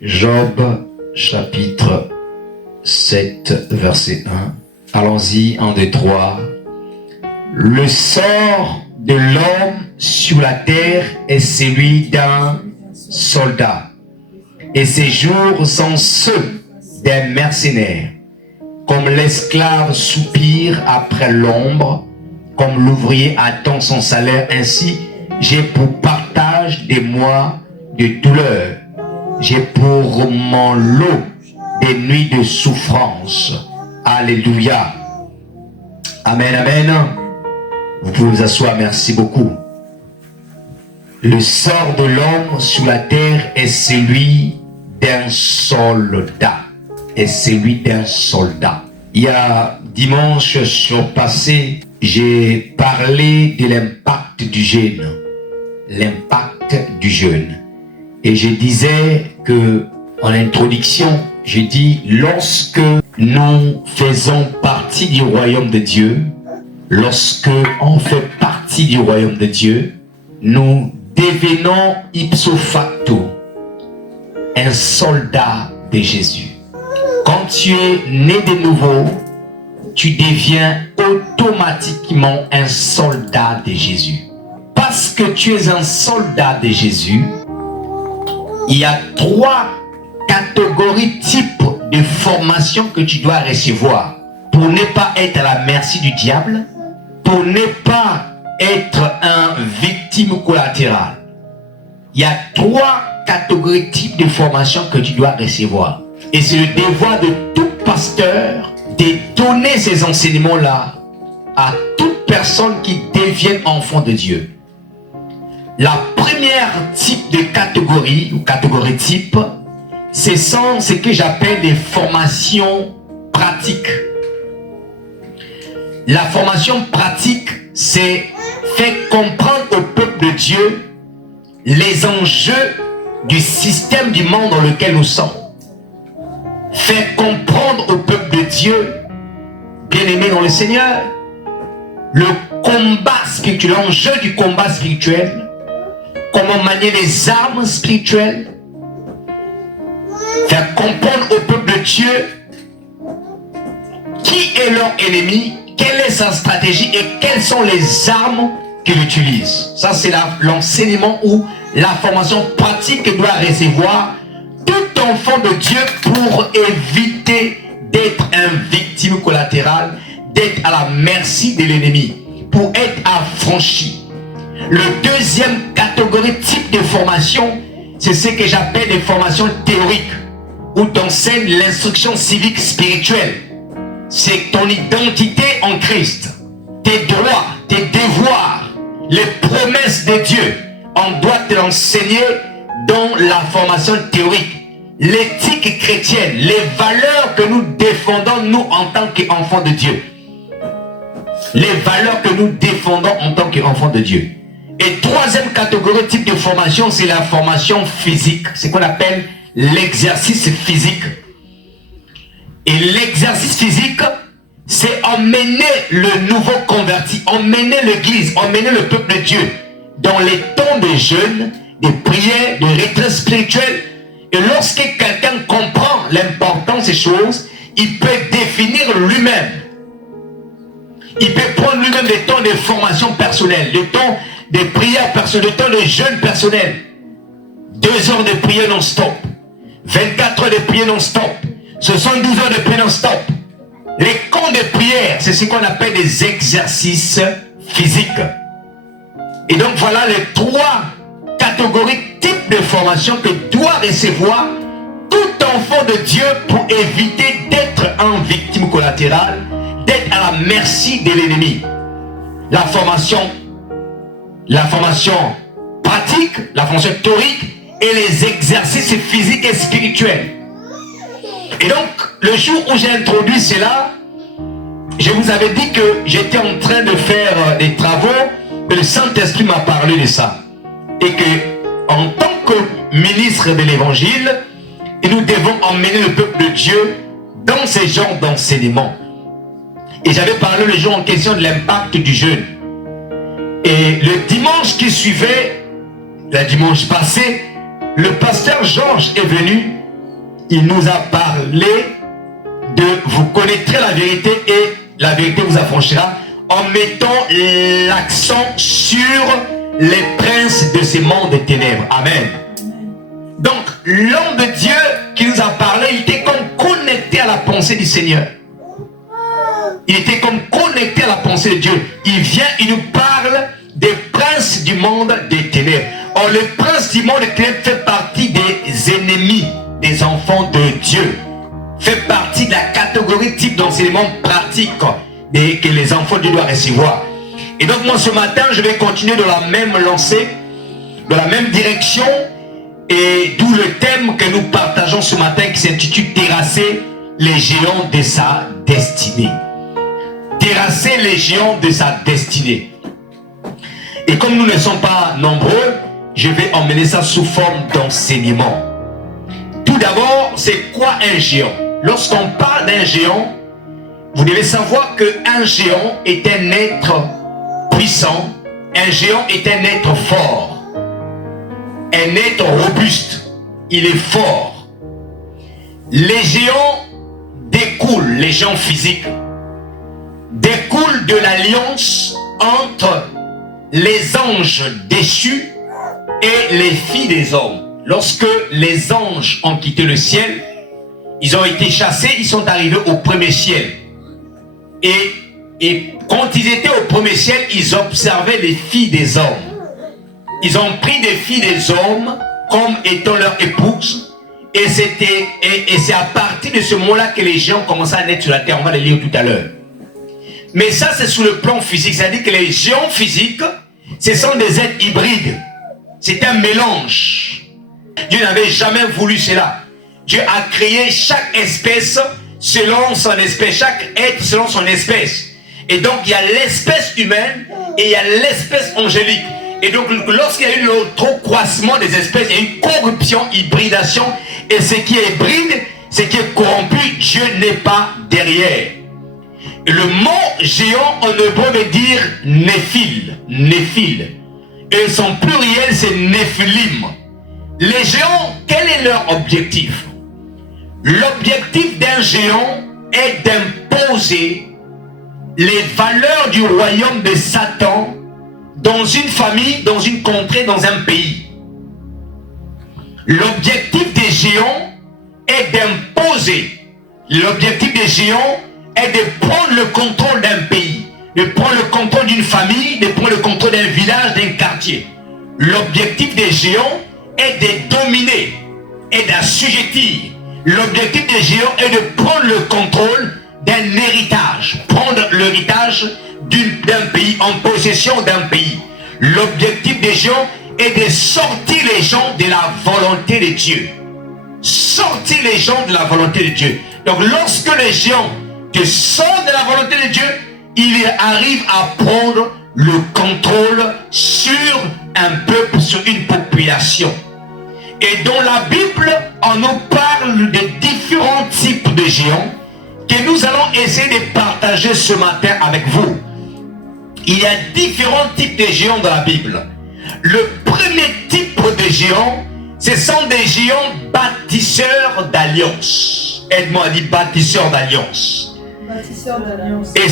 Job chapitre 7 verset 1. Allons-y, 1, 2, 3. Le sort de l'homme sur la terre est celui d'un soldat, et ses jours sont ceux d'un mercenaire. Comme l'esclave soupire après l'ombre, comme l'ouvrier attend son salaire, ainsi j'ai pour partage des mois de douleur. J'ai pour mon lot des nuits de souffrance. Alléluia. Amen, amen. Vous pouvez vous asseoir, merci beaucoup. Le sort de l'homme sur la terre est celui d'un soldat. Est celui d'un soldat. Il y a dimanche surpassé, j'ai parlé de l'impact du jeûne. L'impact du jeûne. Et je disais que, en introduction, je dis, lorsque nous faisons partie du royaume de Dieu, lorsque on fait partie du royaume de Dieu, nous devenons ipso facto un soldat de Jésus. Quand tu es né de nouveau, tu deviens automatiquement un soldat de Jésus. Parce que tu es un soldat de Jésus, il y a 3 catégories types de formation que tu dois recevoir pour ne pas être à la merci du diable, pour ne pas être un victime collatérale. Il y a 3 catégories types de formation que tu dois recevoir. Et c'est le devoir de tout pasteur de donner ces enseignements-là à toute personne qui devient enfant de Dieu. La première type de catégorie, ou catégorie type, ce sont ce que j'appelle des formations pratiques. La formation pratique, c'est faire comprendre au peuple de Dieu les enjeux du système du monde dans lequel nous sommes. Faire comprendre au peuple de Dieu, bien-aimé dans le Seigneur, le combat spirituel, l'enjeu du combat spirituel, comment manier les armes spirituelles, faire comprendre au peuple de Dieu qui est leur ennemi, quelle est sa stratégie et quelles sont les armes qu'il utilise. Ça, c'est l'enseignement ou la formation pratique que doit recevoir tout enfant de Dieu pour éviter d'être un victime collatérale, d'être à la merci de l'ennemi, pour être affranchi. Le deuxième catégorie type de formation, c'est ce que j'appelle des formations théoriques, où t'enseignes l'instruction civique spirituelle. C'est ton identité en Christ, tes droits, tes devoirs, les promesses de Dieu. On doit te l'enseigner dans la formation théorique. L'éthique chrétienne, les valeurs que nous défendons, nous, en tant qu'enfants de Dieu. Les valeurs que nous défendons en tant qu'enfants de Dieu. Et troisième catégorie type de formation, c'est la formation physique. C'est ce qu'on appelle l'exercice physique. Et l'exercice physique, c'est emmener le nouveau converti, emmener l'église, emmener le peuple de Dieu dans les temps de jeûne, de prière, de retraite spirituelle. Et lorsque quelqu'un comprend l'importance des choses, il peut définir lui-même. Il peut prendre lui-même des temps de formation personnelle, des temps de prière personnelle, des temps de jeûne personnel. 2 heures de prière non-stop, 24 heures de prière non-stop, 72 heures de prière non-stop. Les camps de prière, c'est ce qu'on appelle des exercices physiques. Et donc voilà les 3 catégories types de formation que doit recevoir tout enfant de Dieu pour éviter d'être un victime collatérale, d'être à la merci de l'ennemi. La formation pratique, la formation théorique et les exercices physiques et spirituels. Et donc, le jour où j'ai introduit cela, je vous avais dit que j'étais en train de faire des travaux, que le Saint-Esprit m'a parlé de ça. Et que, en tant que ministre de l'Évangile, nous devons emmener le peuple de Dieu dans ce genre d'enseignement. Et j'avais parlé le jour en question de l'impact du jeûne. Et le dimanche qui suivait, le dimanche passé, le pasteur Georges est venu il nous a parlé de vous connaîtrez la vérité et la vérité vous affranchira, en mettant l'accent sur les princes de ces mondes des ténèbres. Amen. Donc, l'homme de Dieu qui nous a parlé, il était comme connecté à la pensée du Seigneur. Il était comme connecté à la pensée de Dieu. Il vient, il nous parle des princes du monde des ténèbres. Or, le prince du monde des ténèbres fait partie des ennemis des enfants de Dieu. Fait partie de la catégorie type d'enseignement pratique que les enfants de Dieu doivent recevoir. Et donc, moi, ce matin, je vais continuer dans la même lancée, dans la même direction, et d'où le thème que nous partageons ce matin qui s'intitule « Terrasser les géants de sa destinée ». Terrasser les géants de sa destinée. Et comme nous ne sommes pas nombreux, je vais emmener ça sous forme d'enseignement. Tout d'abord, c'est quoi un géant? Lorsqu'on parle d'un géant, vous devez savoir qu'un géant est un être puissant, un géant est un être fort, un être robuste, il est fort. Les géants découlent, les géants physiques, découlent de l'alliance entre les anges déchus et les filles des hommes. Lorsque les anges ont quitté le ciel, ils ont été chassés, ils sont arrivés au premier ciel. Et quand ils étaient au premier ciel, ils observaient les filles des hommes. Ils ont pris des filles des hommes comme étant leurs épouses. Et c'est à partir de ce moment-là que les géants commencent à naître sur la terre. On va les lire tout à l'heure. Mais ça, c'est sous le plan physique. C'est-à-dire que les géants physiques, ce sont des êtres hybrides. C'est un mélange. Dieu n'avait jamais voulu cela. Dieu a créé chaque espèce selon son espèce, chaque être selon son espèce. Et donc, il y a l'espèce humaine et il y a l'espèce angélique. Et donc, lorsqu'il y a eu le trop croissement des espèces, il y a une corruption, hybridation. Et ce qui est hybride, ce qui est corrompu, Dieu n'est pas derrière. Et le mot géant en hébreu veut dire néphil, néphil. Et son pluriel, c'est néphilim. Les géants, quel est leur objectif? L'objectif d'un géant est d'imposer les valeurs du royaume de Satan dans une famille, dans une contrée, dans un pays. L'objectif des géants est d'imposer. L'objectif des géants est de prendre le contrôle d'un pays, de prendre le contrôle d'une famille, de prendre le contrôle d'un village, d'un quartier. L'objectif des géants est de dominer et d'assujettir. L'objectif des géants est de prendre le contrôle d'un héritage, prendre l'héritage d'un pays, en possession d'un pays. L'objectif des géants est de sortir les gens de la volonté de Dieu. Sortir les gens de la volonté de Dieu. Donc lorsque les géants te sortent de la volonté de Dieu, ils arrivent à prendre le contrôle sur un peuple, sur une population. Et dans la Bible, on nous parle de différents types de géants que nous allons essayer de partager ce matin avec vous. Il y a différents types de géants dans la Bible. Le premier type de géants, ce sont des géants bâtisseurs d'alliance. Aide-moi à dire bâtisseurs d'alliance. Bâtisseurs d'alliance. Et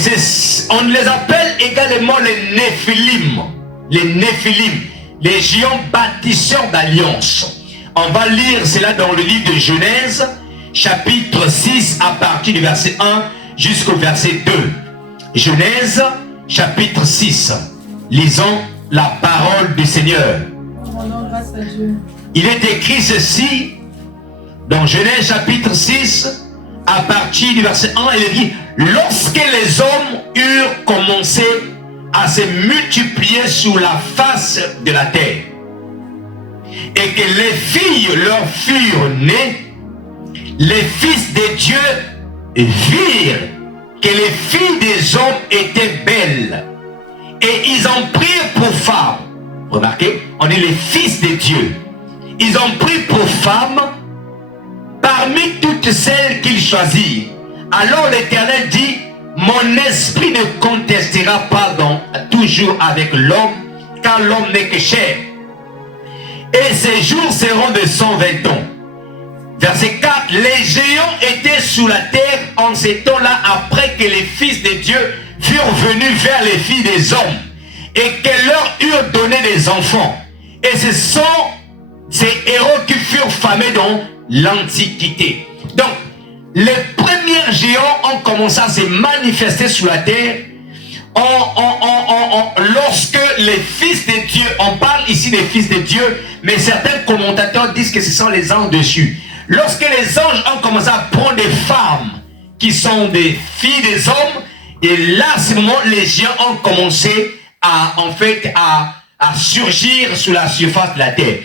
on les appelle également les néphilim. Les néphilim, les géants bâtisseurs d'alliance. On va lire cela dans le livre de Genèse, chapitre 6, à partir du verset 1 jusqu'au verset 2. Genèse, chapitre 6. Lisons la parole du Seigneur. Rendons grâce à Dieu. Il est écrit ceci dans Genèse, chapitre 6, à partir du verset 1. Il dit, lorsque les hommes eurent commencé à se multiplier sur la face de la terre, et que les filles leur furent nées, les fils de Dieu virent que les filles des hommes étaient belles, et ils en prirent pour femmes. Remarquez, on est les fils de Dieu. Ils ont pris pour femmes parmi toutes celles qu'ils choisirent. Alors l'Éternel dit, mon esprit ne contestera pas toujours avec l'homme, car l'homme n'est que chair. Et ces jours seront de 120 ans. Verset 4. les géants étaient sous la terre en ces temps-là après que les fils de Dieu furent venus vers les filles des hommes et qu'elles leur eurent donné des enfants. Et ce sont ces héros qui furent famés dans l'Antiquité. Donc, les premiers géants ont commencé à se manifester sous la terre lorsque les fils de Dieu, on parle ici des fils de Dieu, mais certains commentateurs disent que ce sont les anges dessus. Lorsque les anges ont commencé à prendre des femmes qui sont des filles des hommes, et là, à ce moment, les géants ont commencé à surgir sur la surface de la terre.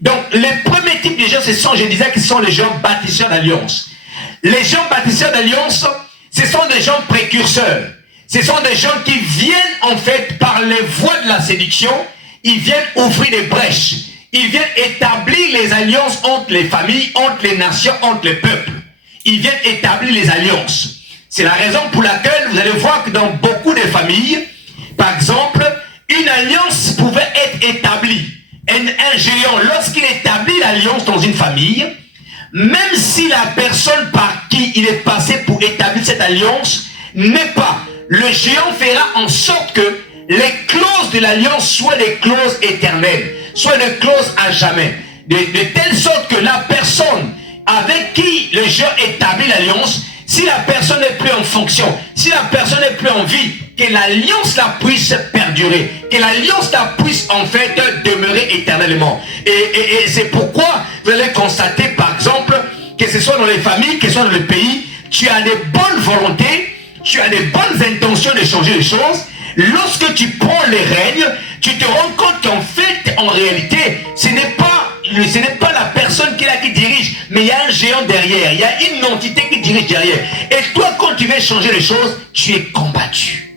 Donc, les premiers types de gens, je disais que ce sont les gens bâtisseurs d'alliance. Les gens bâtisseurs d'alliance, ce sont des gens précurseurs. Ce sont des gens qui viennent, en fait, par les voies de la séduction, ils viennent ouvrir des brèches. Ils viennent établir les alliances entre les familles, entre les nations, entre les peuples. Ils viennent établir les alliances. C'est la raison pour laquelle vous allez voir que dans beaucoup de familles, par exemple, une alliance pouvait être établie. Un géant, lorsqu'il établit l'alliance dans une famille, même si la personne par qui il est passé pour établir cette alliance n'est pas, le géant fera en sorte que les clauses de l'alliance soient des clauses éternelles, soient des clauses à jamais. De telle sorte que la personne avec qui le géant établit l'alliance, si la personne n'est plus en fonction, si la personne n'est plus en vie, que l'alliance la puisse perdurer, que l'alliance la puisse en fait demeurer éternellement. Et c'est pourquoi vous allez constater par exemple, que ce soit dans les familles, que ce soit dans le pays, tu as des bonnes volontés, tu as des bonnes intentions de changer les choses. Lorsque tu prends les règnes, tu te rends compte qu'en fait, en réalité, ce n'est pas la personne qui est là qui dirige, mais il y a un géant derrière, il y a une entité qui dirige derrière. Et toi, quand tu veux changer les choses, tu es combattu.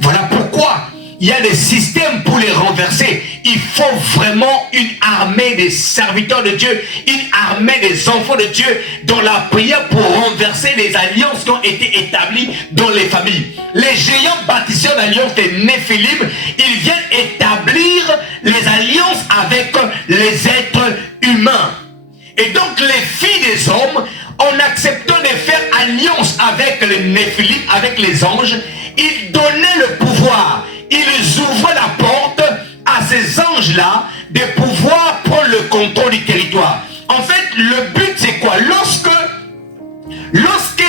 Voilà pourquoi il y a des systèmes pour les renverser. Il faut vraiment une armée des serviteurs de Dieu, une armée des enfants de Dieu dans la prière pour renverser les alliances qui ont été établies dans les familles. Les géants bâtisseurs d'alliances des Néphilim, ils viennent établir les alliances avec les êtres humains. Et donc les filles des hommes, en acceptant de faire alliance avec les Néphilim, avec les anges, ils donnaient le pouvoir. Ils ouvraient la porte à ces anges-là de pouvoir prendre le contrôle du territoire. En fait, le but c'est quoi? Lorsque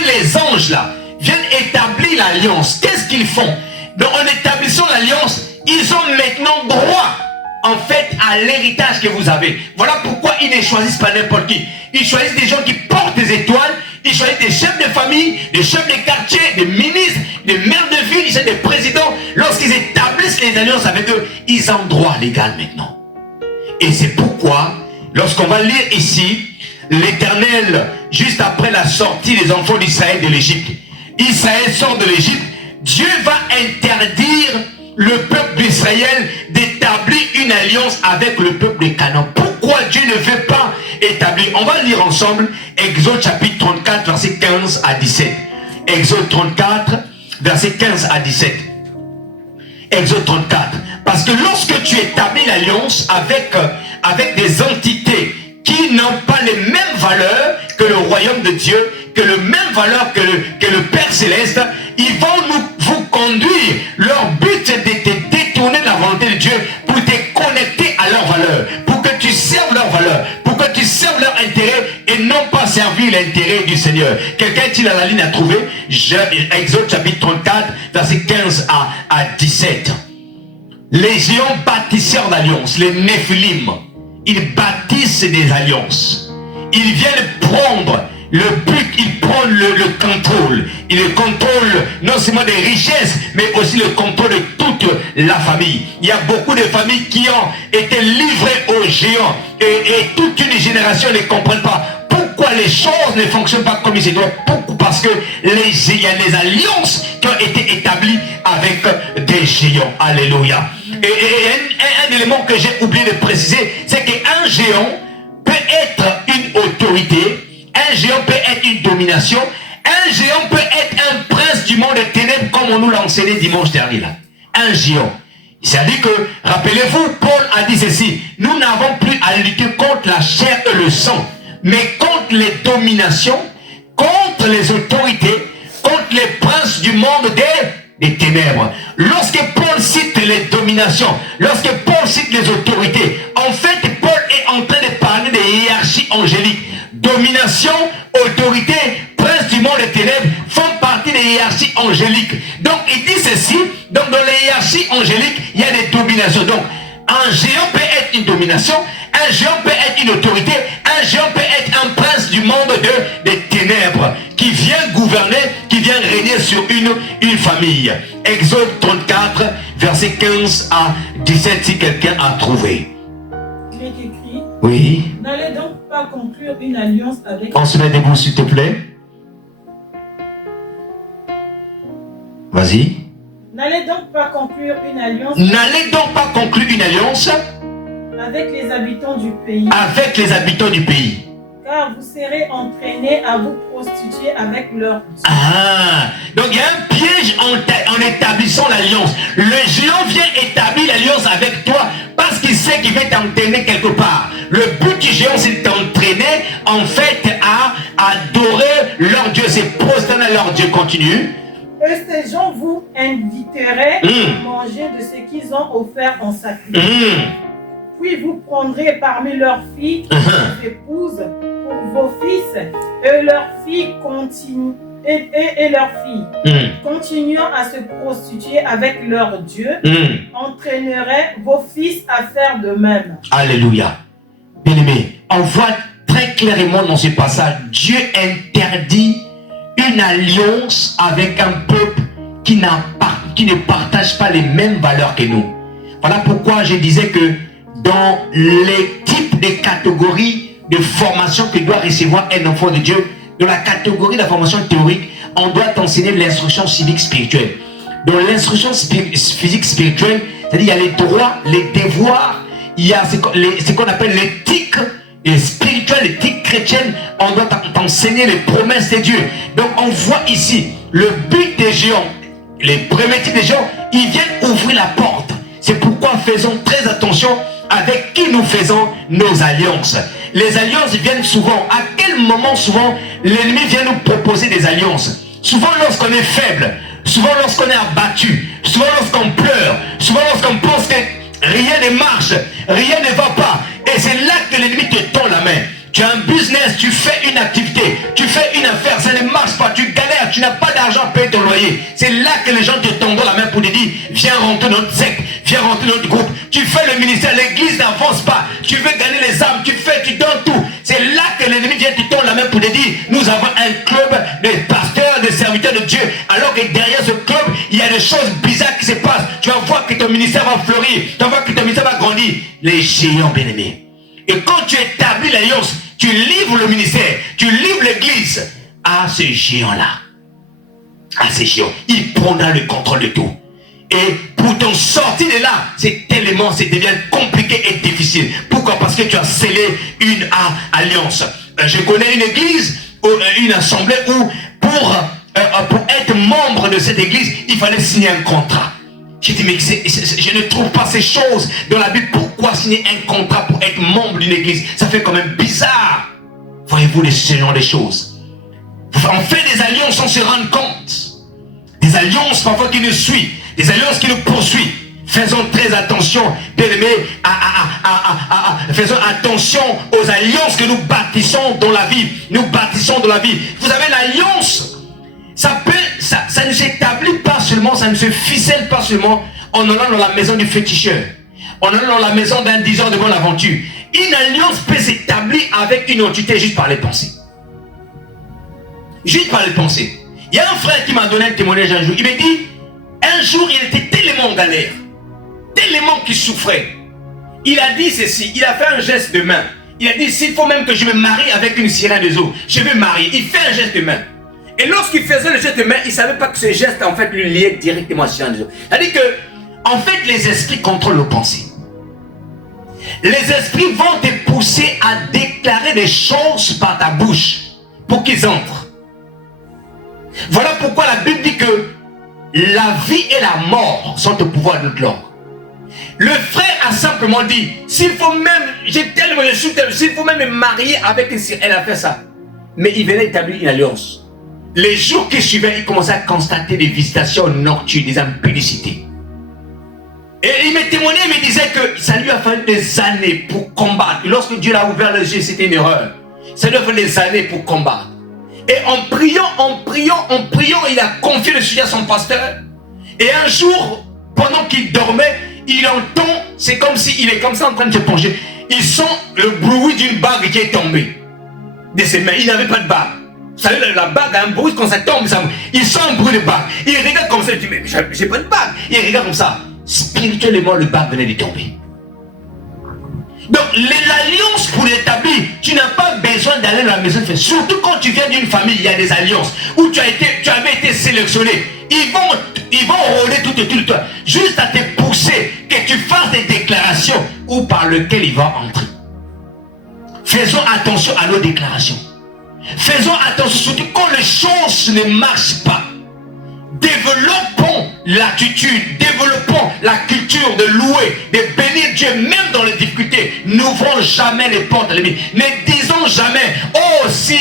les anges-là viennent établir l'alliance, qu'est-ce qu'ils font? Donc, en établissant l'alliance, ils ont maintenant droit en fait à l'héritage que vous avez. Voilà pourquoi ils ne choisissent pas n'importe qui. Ils choisissent des gens qui portent des étoiles. Ils choisissent des chefs de famille, des chefs de quartier, des ministres, des maires de ville, des présidents. Lorsqu'ils établissent les alliances avec eux, ils ont droit légal maintenant. Et c'est pourquoi, lorsqu'on va lire ici, l'Éternel, juste après la sortie des enfants d'Israël de l'Égypte, Israël sort de l'Égypte, Dieu va interdire le peuple d'Israël d'établir une alliance avec le peuple de Canaan. Pourquoi Dieu ne veut pas établir? On va lire ensemble Exode chapitre 34, verset 15 à 17. Exode 34, verset 15 à 17. Exode 34. Parce que lorsque tu établis l'alliance avec des entités qui n'ont pas les mêmes valeurs que le royaume de Dieu, que le même valeur que le Père Céleste, ils vont vous conduire. Leur but c'est de te détourner de la volonté de Dieu pour te connecter à leurs valeurs, pour que tu serves leurs valeurs, pour que tu serves leur intérêt et non pas servir l'intérêt du Seigneur. Quelqu'un est-il à la ligne à trouver? Exode chapitre 34, verset 15 à 17. Les géants bâtisseurs d'alliances, les Néphilim, ils bâtissent des alliances. Ils viennent prendre le but, ils prennent le contrôle. Ils contrôlent non seulement des richesses, mais aussi le contrôle de toute la famille. Il y a beaucoup de familles qui ont été livrées aux géants. Et toute une génération ne comprend pas pourquoi les choses ne fonctionnent pas comme il se doit. Parce que il y a des alliances qui ont été établies avec des géants. Alléluia. Et un élément que j'ai oublié de préciser, c'est qu'un géant peut être une autorité. Un géant peut être une domination. Un géant peut être un prince du monde des ténèbres, comme on nous l'a enseigné dimanche dernier là. Un géant. C'est-à-dire que, rappelez-vous, Paul a dit ceci: nous n'avons plus à lutter contre la chair et le sang. mais contre les dominations, contre les autorités, contre les princes du monde des ténèbres. Lorsque Paul cite les dominations, lorsque Paul cite les autorités, en fait, Paul est en train de parler des hiérarchies angéliques. Domination, autorité, prince du monde des ténèbres font partie des hiérarchies angéliques. Donc, il dit ceci, donc dans les hiérarchies angéliques, il y a des dominations. Donc, un géant peut être une domination, un géant peut être une autorité, un géant peut être un prince du monde des ténèbres qui vient gouverner, qui vient régner sur une famille. Exode 34, verset 15 à 17, si quelqu'un a trouvé. Il est écrit, oui. N'allez donc pas conclure une alliance avec... On se met debout, s'il te plaît. Vas-y. N'allez donc pas conclure une alliance... N'allez donc pas conclure une alliance avec les habitants du pays. Avec les habitants du pays. Car vous serez entraînés à vous prostituer avec leur Dieu. Ah, donc il y a un piège en établissant l'alliance. Le géant vient établir l'alliance avec toi parce qu'il sait qu'il va t'entraîner quelque part. Le but du géant, c'est de t'entraîner en fait à adorer leur Dieu, c'est prosterner à leur Dieu. Continue. Et ces gens vous inviteraient à manger de ce qu'ils ont offert en sacrifice. Puis vous prendrez parmi leurs filles des épouses pour vos fils, et leurs filles continuant à se prostituer avec leur Dieu, entraîneraient vos fils à faire de même. Alléluia. Bien-aimé, on voit très clairement dans ce passage, Dieu interdit une alliance avec un peuple qui ne partage pas les mêmes valeurs que nous. Voilà pourquoi je disais que dans les types de catégories de formation que doit recevoir un enfant de Dieu, dans la catégorie de la formation théorique, on doit enseigner l'instruction civique spirituelle. Dans l'instruction physique spirituelle, c'est-à-dire il y a les droits, les devoirs, il y a ce qu'on appelle l'éthique spirituelle, l'éthique chrétienne. On doit enseigner les promesses de Dieu. Donc on voit ici le but des géants, les premiers types de géants, ils viennent ouvrir la porte. C'est pourquoi faisons très attention avec qui nous faisons nos alliances. Les alliances viennent souvent. À quel moment souvent l'ennemi vient nous proposer des alliances? Souvent lorsqu'on est faible, souvent lorsqu'on est abattu, souvent lorsqu'on pleure, souvent lorsqu'on pense que rien ne marche, rien ne va pas. Et c'est là que l'ennemi te tend la main. Tu as un business, tu fais une activité, tu fais une affaire, ça ne marche pas, tu galères, tu n'as pas d'argent à payer ton loyer. C'est là que les gens te tendent la main pour te dire, viens rentrer dans notre secte, viens rentrer dans notre groupe. Tu fais le ministère, l'église n'avance pas, tu veux gagner les âmes, tu donnes tout. C'est là que l'ennemi vient te tendre la main pour te dire, nous avons un club de pasteurs, de serviteurs de Dieu, alors que derrière ce club, il y a des choses bizarres qui se passent. Tu vas voir que ton ministère va fleurir, tu vas voir que ton ministère va grandir. Les géants bien-aimés. Et quand tu établis l'alliance, tu livres le ministère, tu livres l'église à ce géant-là. À ce géant. Il prendra le contrôle de tout. Et pour t'en sortir de là, ça devient compliqué et difficile. Pourquoi? Parce que tu as scellé une alliance. Je connais une église, une assemblée où pour être membre de cette église, il fallait signer un contrat. J'ai dit, mais je ne trouve pas ces choses dans la Bible. Pourquoi signer un contrat pour être membre d'une église? Ça fait quand même bizarre. Voyez-vous ce genre de choses? On fait des alliances sans se rendre compte. Des alliances parfois qui nous suivent. Des alliances qui nous poursuivent. Faisons très attention, bien-aimés, faisons attention aux alliances que nous bâtissons dans la vie. Nous bâtissons dans la vie. Vous avez l'alliance. Ça ne s'établit pas seulement, ça ne se ficelle pas seulement en allant dans la maison du féticheur, en allant dans la maison d'un diseur de bonne aventure. Une alliance peut s'établir avec une entité juste par les pensées. Juste par les pensées. Il y a un frère qui m'a donné un témoignage un jour. Il me dit, un jour il était tellement en galère, tellement qu'il souffrait. Il a dit ceci, il a fait un geste de main. Il a dit, s'il faut même que je me marie avec une sirène des eaux, je vais marier. Il fait un geste de main. Et lorsqu'il faisait le geste de main, il ne savait pas que ce geste en fait lui liait directement à sirène des eaux. C'est-à-dire que, en fait, les esprits contrôlent nos pensées. Les esprits vont te pousser à déclarer des choses par ta bouche pour qu'ils entrent. Voilà pourquoi la Bible dit que la vie et la mort sont au pouvoir de l'homme. Le frère a simplement dit, s'il faut même, s'il faut même me marier avec une sœur, elle a fait ça. Mais il venait établir une alliance. Les jours qui suivaient, il commençait à constater des visitations nocturnes, des impudicités. Et il me témoignait, il me disait que ça lui a fallu des années pour combattre. Lorsque Dieu l'a ouvert les yeux, c'était une erreur. Ça lui a fallu des années pour combattre. Et en priant, il a confié le sujet à son pasteur. Et un jour, pendant qu'il dormait, il entend, c'est comme s'il est comme ça en train de se pencher. Il sent le bruit d'une bague qui est tombée de ses mains. Il n'avait pas de bague. Vous savez, la bague a un bruit quand ça tombe. Il sent un bruit de bague. Il regarde comme ça, il dit, mais j'ai pas de bague. Il regarde comme ça. Spirituellement, le bague venait de tomber. Donc, l'alliance pour l'établir, tu n'as pas besoin d'aller dans la maison de fête. Surtout quand tu viens d'une famille, il y a des alliances où tu avais été sélectionné. Ils vont rôder tout autour de toi, juste à te pousser que tu fasses des déclarations ou par lesquelles il va entrer. Faisons attention à nos déclarations. Faisons attention, surtout quand les choses ne marchent pas. Développons l'attitude, développons la culture de louer, de bénir Dieu, même dans les difficultés. N'ouvrons jamais les portes de l'ennemi. Ne disons jamais, oh, si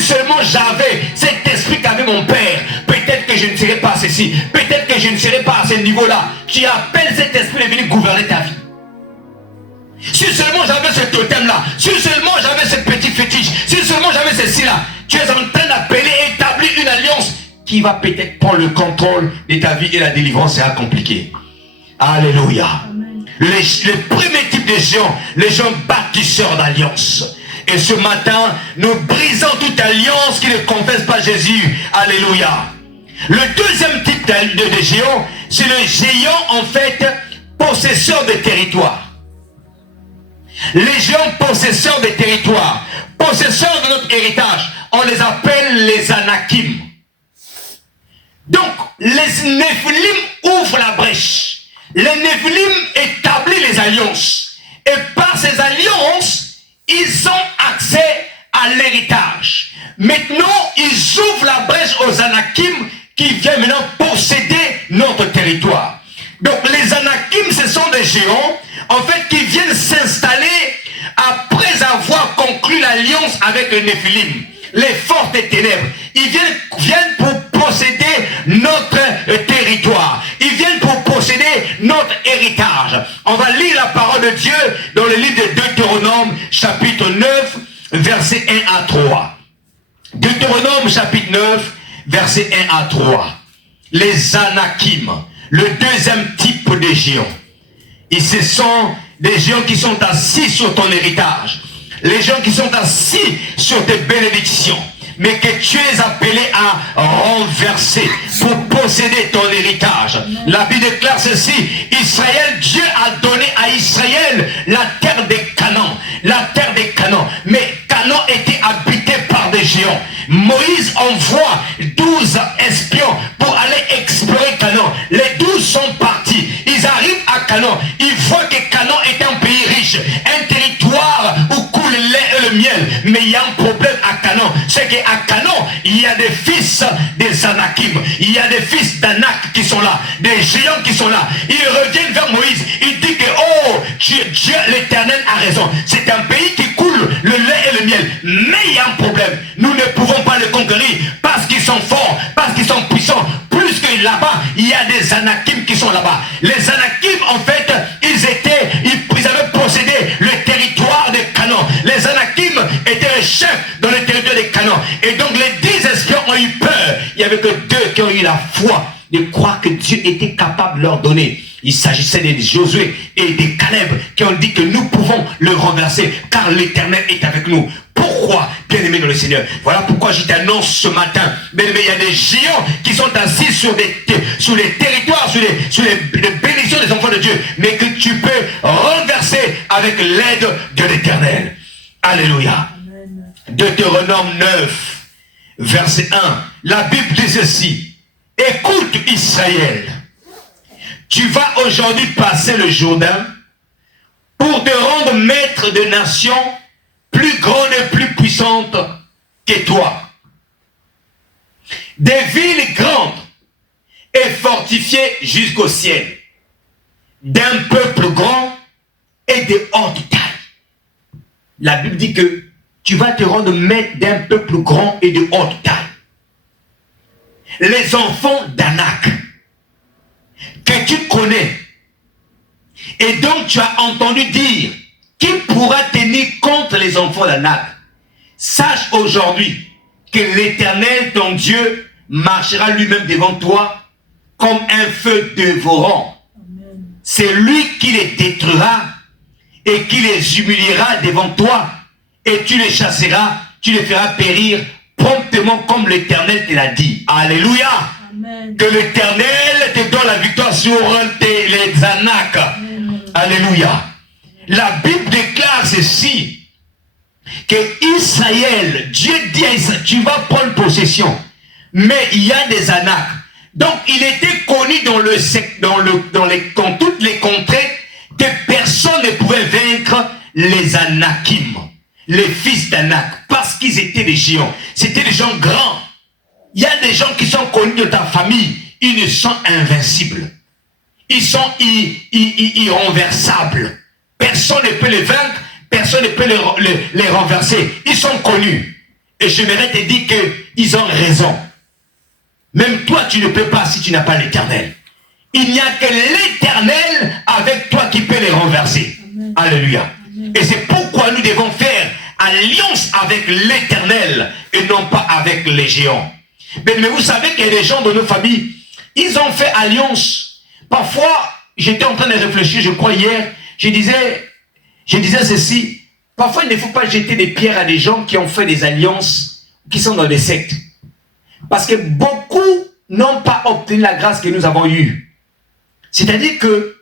seulement j'avais cet esprit qu'avait mon père, peut-être que je ne serais pas ceci, peut-être que je ne serais pas à ce niveau-là. Tu appelles cet esprit de venir gouverner ta vie. Si seulement j'avais ce totem-là, si seulement j'avais ce petit fétiche, si seulement j'avais ceci-là, tu es en train d'appeler, établir une alliance qui va peut-être prendre le contrôle de ta vie et la délivrance sera compliquée. Alléluia. Les premiers types de gens, les gens bâtisseurs d'alliance. Et ce matin, nous brisons toute alliance qui ne confesse pas Jésus. Alléluia. Le deuxième type de géant, c'est le géant en fait possesseur de territoire. Les géants possesseurs des territoires, possesseurs de notre héritage, on les appelle les Anakim. Donc, les Néphilim ouvrent la brèche. Les Néphilim établissent les alliances. Et par ces alliances, ils ont accès à l'héritage. Maintenant, ils ouvrent la brèche aux Anakim qui viennent maintenant posséder notre territoire. Donc, les Anakim, ce sont des géants en fait, qui viennent s'installer après avoir conclu l'alliance avec les Néphilim, les forces des ténèbres. Ils viennent pour posséder notre territoire. Ils viennent pour posséder notre héritage. On va lire la parole de Dieu dans le livre de Deutéronome, chapitre 9, versets 1 à 3. Deutéronome, chapitre 9, versets 1 à 3. Les Anakim, le deuxième type de géants. Et ce sont des gens qui sont assis sur ton héritage. Les gens qui sont assis sur tes bénédictions. Mais que tu es appelé à renverser pour posséder ton héritage. La Bible déclare ceci. Israël, Dieu a donné à Israël la terre des Canaan. La terre des Canaan. Mais Canaan était habité par des géants. Moïse envoie 12 espions pour aller explorer Canaan. Les 12 sont partis. Ils arrivent à Canaan. Ils voient que Canaan est un pays riche. Un territoire où coule le lait et le miel. Mais il y a un problème à Canaan. C'est qu'à Canaan, il y a des fils des Anakim. Il y a des fils d'Anak qui sont là. Des géants qui sont là. Ils reviennent vers Moïse. Ils disent que, oh, Dieu l'Éternel a raison. C'est un pays qui coule le lait et le miel. Mais il y a un problème. Nous ne pouvons pas le conquérir parce qu'ils sont forts, parce qu'ils sont puissants. Plus que là-bas, il y a des Anakim qui sont là-bas. Les Anakim, en fait, ils avaient possédé le territoire de Canaan. Les Anakim étaient les chefs dans le territoire de Canaan. Et donc les 10 espions ont eu peur. Il n'y avait que 2 qui ont eu la foi de croire que Dieu était capable de leur donner. Il s'agissait de Josué et de Caleb qui ont dit que nous pouvons le renverser car l'Éternel est avec nous. Pourquoi, bien-aimés dans le Seigneur? Voilà pourquoi je t'annonce ce matin, bien-aimés, il y a des géants qui sont assis sur les territoires, sur les bénédictions des enfants de Dieu, mais que tu peux renverser avec l'aide de l'Éternel. Alléluia. Amen. Deutéronome 9, verset 1. La Bible dit ceci. Écoute Israël, tu vas aujourd'hui passer le Jourdain pour te rendre maître de nations plus grande et plus puissante que toi. Des villes grandes et fortifiées jusqu'au ciel. d'un peuple grand et de haute taille. La Bible dit que tu vas te rendre maître d'un peuple grand et de haute taille. Les enfants d'Anak, que tu connais, et donc tu as entendu dire, qui pourra tenir contre les enfants d'Anak? Sache aujourd'hui que l'Éternel, ton Dieu, marchera lui-même devant toi comme un feu dévorant. C'est lui qui les détruira et qui les humiliera devant toi, et tu les chasseras, tu les feras périr promptement comme l'Éternel te l'a dit. Alléluia. Amen. Que l'Éternel te donne la victoire sur les Anak. Amen. Alléluia. La Bible déclare ceci, que Israël, Dieu dit à Israël, tu vas prendre possession, mais il y a des Anak. Donc il était connu dans toutes les contrées que personne ne pouvait vaincre les Anakim, les fils d'Anak, parce qu'ils étaient des géants. C'était des gens grands. Il y a des gens qui sont connus de ta famille, ils ne sont invincibles. Ils sont irrenversables. Personne ne peut les vaincre, personne ne peut les renverser. Ils sont connus. Et j'aimerais te dire qu'ils ont raison. Même toi, tu ne peux pas si tu n'as pas l'Éternel. Il n'y a que l'Éternel avec toi qui peut les renverser. Amen. Alléluia. Amen. Et c'est pourquoi nous devons faire alliance avec l'Éternel et non pas avec les géants. Mais vous savez qu'il y a des gens de nos familles, ils ont fait alliance. Parfois, j'étais en train de réfléchir, je crois hier, je disais ceci, parfois il ne faut pas jeter des pierres à des gens qui ont fait des alliances, qui sont dans des sectes. Parce que beaucoup n'ont pas obtenu la grâce que nous avons eue. C'est-à-dire que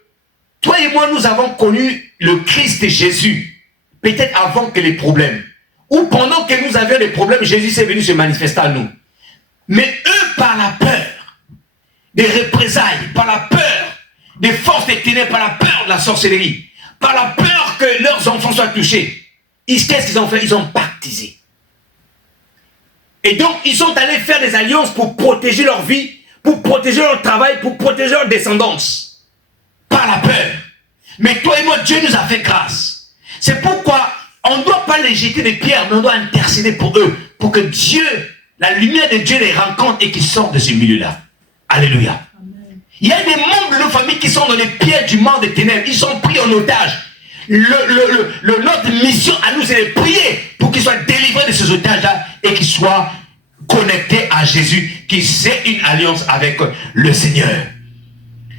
toi et moi, nous avons connu le Christ Jésus, peut-être avant que les problèmes. Ou pendant que nous avions des problèmes, Jésus s'est venu se manifester à nous. Mais eux, par la peur des représailles, par la peur des forces des ténèbres, par la peur de la sorcellerie, par la peur que leurs enfants soient touchés, qu'est-ce qu'ils ont fait? Ils ont baptisé. Et donc, ils sont allés faire des alliances pour protéger leur vie, pour protéger leur travail, pour protéger leur descendance. Par la peur. Mais toi et moi, Dieu nous a fait grâce. C'est pourquoi on ne doit pas les jeter des pierres, mais on doit intercéder pour eux, pour que Dieu, la lumière de Dieu les rencontre et qu'ils sortent de ce milieu-là. Alléluia. Amen. Il y a des membres de nos familles qui sont dans les pièges du monde des ténèbres. Ils sont pris en otage. Notre mission à nous, c'est de prier pour qu'ils soient délivrés de ces otages-là et qu'ils soient connectés à Jésus, qui sait une alliance avec le Seigneur.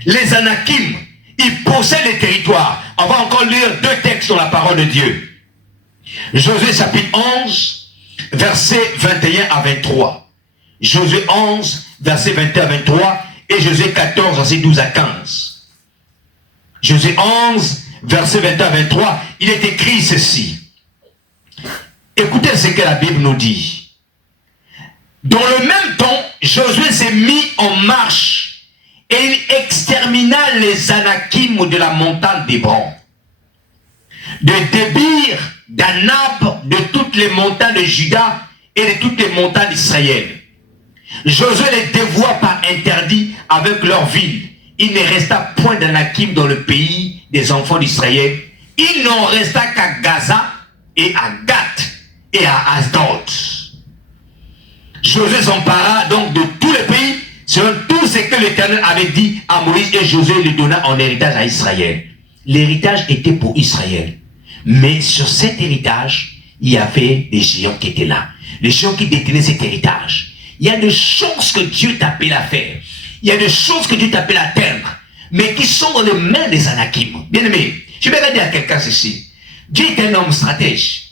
Les Anakim, ils possèdent les territoires. On va encore lire 2 textes dans la parole de Dieu. Josué chapitre 11, versets 21 à 23. Josué 11, versets 21 à 23 et Josué 14, versets 12 à 15. Josué 11, verset 21 à 23, il est écrit ceci. Écoutez ce que la Bible nous dit. Dans le même temps, Josué s'est mis en marche et il extermina les Anakim de la montagne d'Hébron, de Débir, d'Anab, de toutes les montagnes de Juda et de toutes les montagnes d'Israël. Josué les dévoua par interdit avec leur ville. Il ne resta point d'Anakim dans le pays des enfants d'Israël. Il n'en resta qu'à Gaza et à Gath et à Asdod. Josué s'empara donc de tous les pays selon tout ce que l'Éternel avait dit à Moïse, et Josué lui donna en héritage à Israël. L'héritage était pour Israël. Mais sur cet héritage, il y avait des géants qui étaient là. Les géants qui détenaient cet héritage. Il y a des choses que Dieu t'appelle à faire. Il y a des choses que Dieu t'appelle à atteindre, mais qui sont dans les mains des Anakim. Bien aimé, je vais dire à quelqu'un ceci. Dieu est un homme stratège.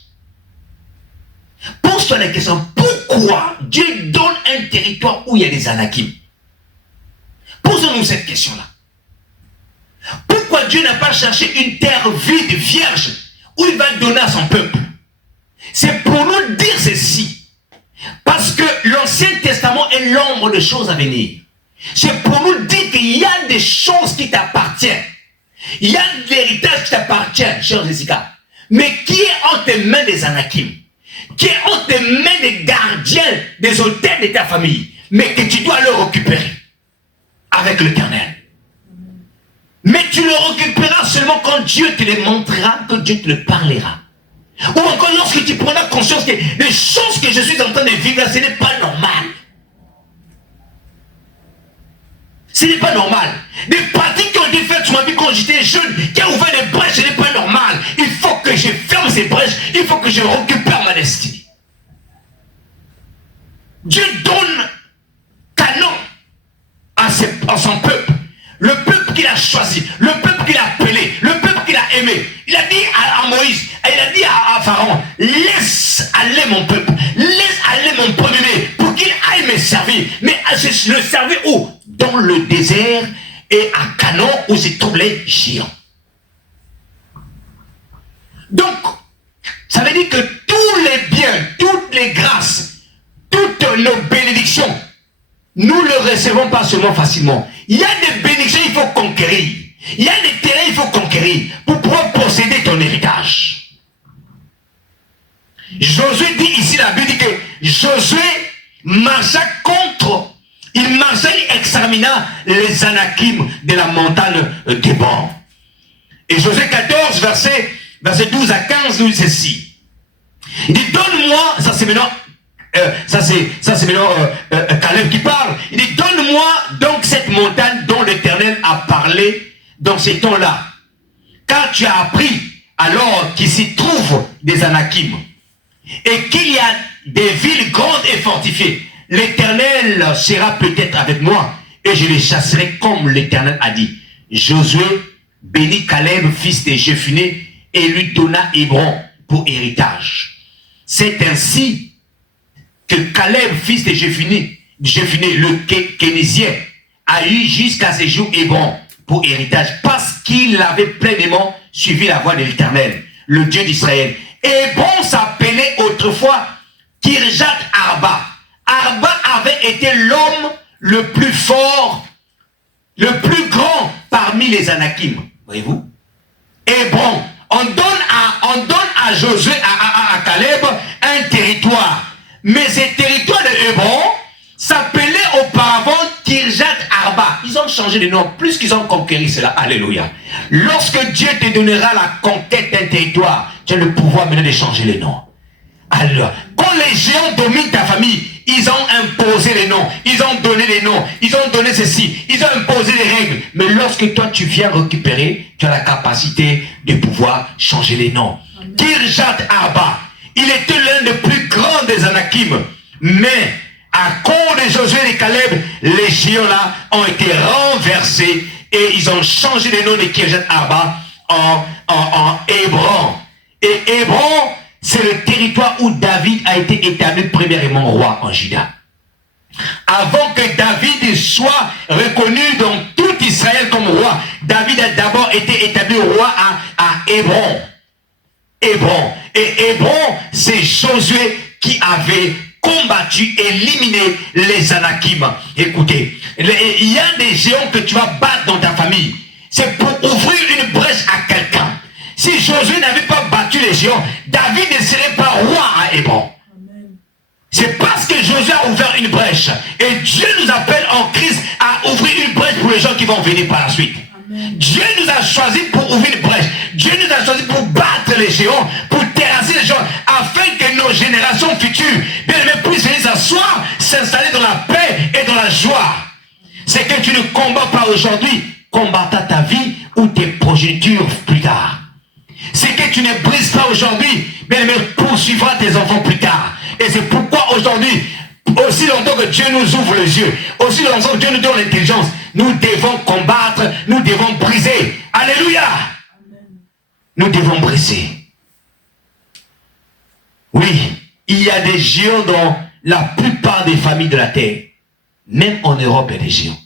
Pose-toi la question, pourquoi Dieu donne un territoire où il y a des Anakim? Posons-nous cette question-là. Pourquoi Dieu n'a pas cherché une terre vide, vierge, où il va donner à son peuple? C'est pour nous dire ceci. Parce que l'Ancien Testament est l'ombre de choses à venir. C'est pour nous dire qu'il y a des choses qui t'appartiennent. Il y a de l'héritage qui t'appartient, cher Jessica. Mais qui est entre tes mains des Anakim? Qui est entre tes mains des gardiens des hôtels de ta famille? Mais que tu dois leur récupérer avec l'Éternel. Mais tu le récupéreras seulement quand Dieu te les montrera, quand Dieu te le parlera. Ou encore lorsque tu prendras conscience que les choses que je suis en train de vivre là, ce n'est pas normal. Ce n'est pas normal. Des pratiques qui ont été faites sur ma vie quand j'étais jeune, qui ont ouvert des brèches, ce n'est pas normal. Il faut que je ferme ces brèches, il faut que je récupère ma destinée. Dieu donne canon à son peuple. Le peuple qu'il a choisi, le peuple qu'il a appelé, le peuple qu'il a aimé. Il a dit à Moïse, il a dit à Pharaon, laisse aller mon peuple, laisse aller mon premier-né pour qu'il aille me servir. Mais je le servais où? Dans le désert et à Canaan où se trouvent les géants. Donc, ça veut dire que tous les biens, toutes les grâces, toutes nos bénédictions, nous ne le recevons pas seulement facilement. Il y a des bénédictions, il faut conquérir. Il y a des terrains, il faut conquérir pour pouvoir posséder ton héritage. Josué dit ici, la Bible dit que Josué marcha contre, il examina les Anakim de la montagne d'Hébron. Et Josué 14, verset 12 à 15, nous dit ceci. Il dit, donne-moi, ça c'est maintenant... Caleb qui parle. Il dit, donne-moi donc cette montagne dont l'Éternel a parlé dans ces temps-là. Car tu as appris alors qu'il s'y trouve des Anakim et qu'il y a des villes grandes et fortifiées. L'Éternel sera peut-être avec moi et je les chasserai comme l'Éternel a dit. Josué bénit Caleb, fils de Jephuné, et lui donna Hébron pour héritage. C'est ainsi que Caleb, fils de Jephuné, le Kénésien, a eu jusqu'à ce jour Hébron pour héritage, parce qu'il avait pleinement suivi la voie de l'Éternel, le Dieu d'Israël. Hébron s'appelait autrefois Kirjat Arba. Arba avait été l'homme le plus fort, le plus grand parmi les Anakim. Voyez-vous? Hébron, on donne à Josué, à Caleb, un territoire. Mais ces territoires de Hébron s'appelaient auparavant Kirjat Arba. Ils ont changé de nom, plus qu'ils ont conquéri cela. Alléluia. Lorsque Dieu te donnera la conquête d'un territoire, tu as le pouvoir maintenant de changer les noms. Alors, quand les géants dominent ta famille, ils ont imposé les noms, ils ont donné les noms, ils ont donné ceci, ils ont imposé les règles. Mais lorsque toi tu viens récupérer, tu as la capacité de pouvoir changer les noms. Kirjat Arba, il était l'un des plus grands des Anakim. Mais à cause de Josué et Caleb, les géants là ont été renversés et ils ont changé les noms de Kirjat Arba en Hébron. Et Hébron, c'est le territoire où David a été établi premièrement roi en Juda. Avant que David soit reconnu dans tout Israël comme roi, David a d'abord été établi roi à Hébron. Hébron. Et Hébron, c'est Josué qui avait combattu, éliminé les Anakim. Écoutez, il y a des géants que tu vas battre dans ta famille. C'est pour ouvrir une brèche à quelqu'un. Si Josué n'avait pas battu les géants, David ne serait pas roi à Hébron. C'est parce que Josué a ouvert une brèche. Et Dieu nous appelle en Christ à ouvrir une brèche pour les gens qui vont venir par la suite. Amen. Dieu nous a choisi pour ouvrir une brèche. Dieu nous a choisi pour battre les géants, pour terrasser les gens, afin que nos générations futures puissent venir s'asseoir, s'installer dans la paix et dans la joie. C'est que tu ne combats pas aujourd'hui, combattras ta vie ou tes progénitures plus tard. C'est que tu ne brises pas aujourd'hui, mais poursuivras tes enfants plus tard. Et c'est pourquoi aujourd'hui, aussi longtemps que Dieu nous ouvre les yeux, aussi longtemps que Dieu nous donne l'intelligence, nous devons combattre, nous devons briser. Alléluia. Amen. Nous devons briser. Oui, il y a des géants dans la plupart des familles de la terre. Même en Europe, il y a des géants.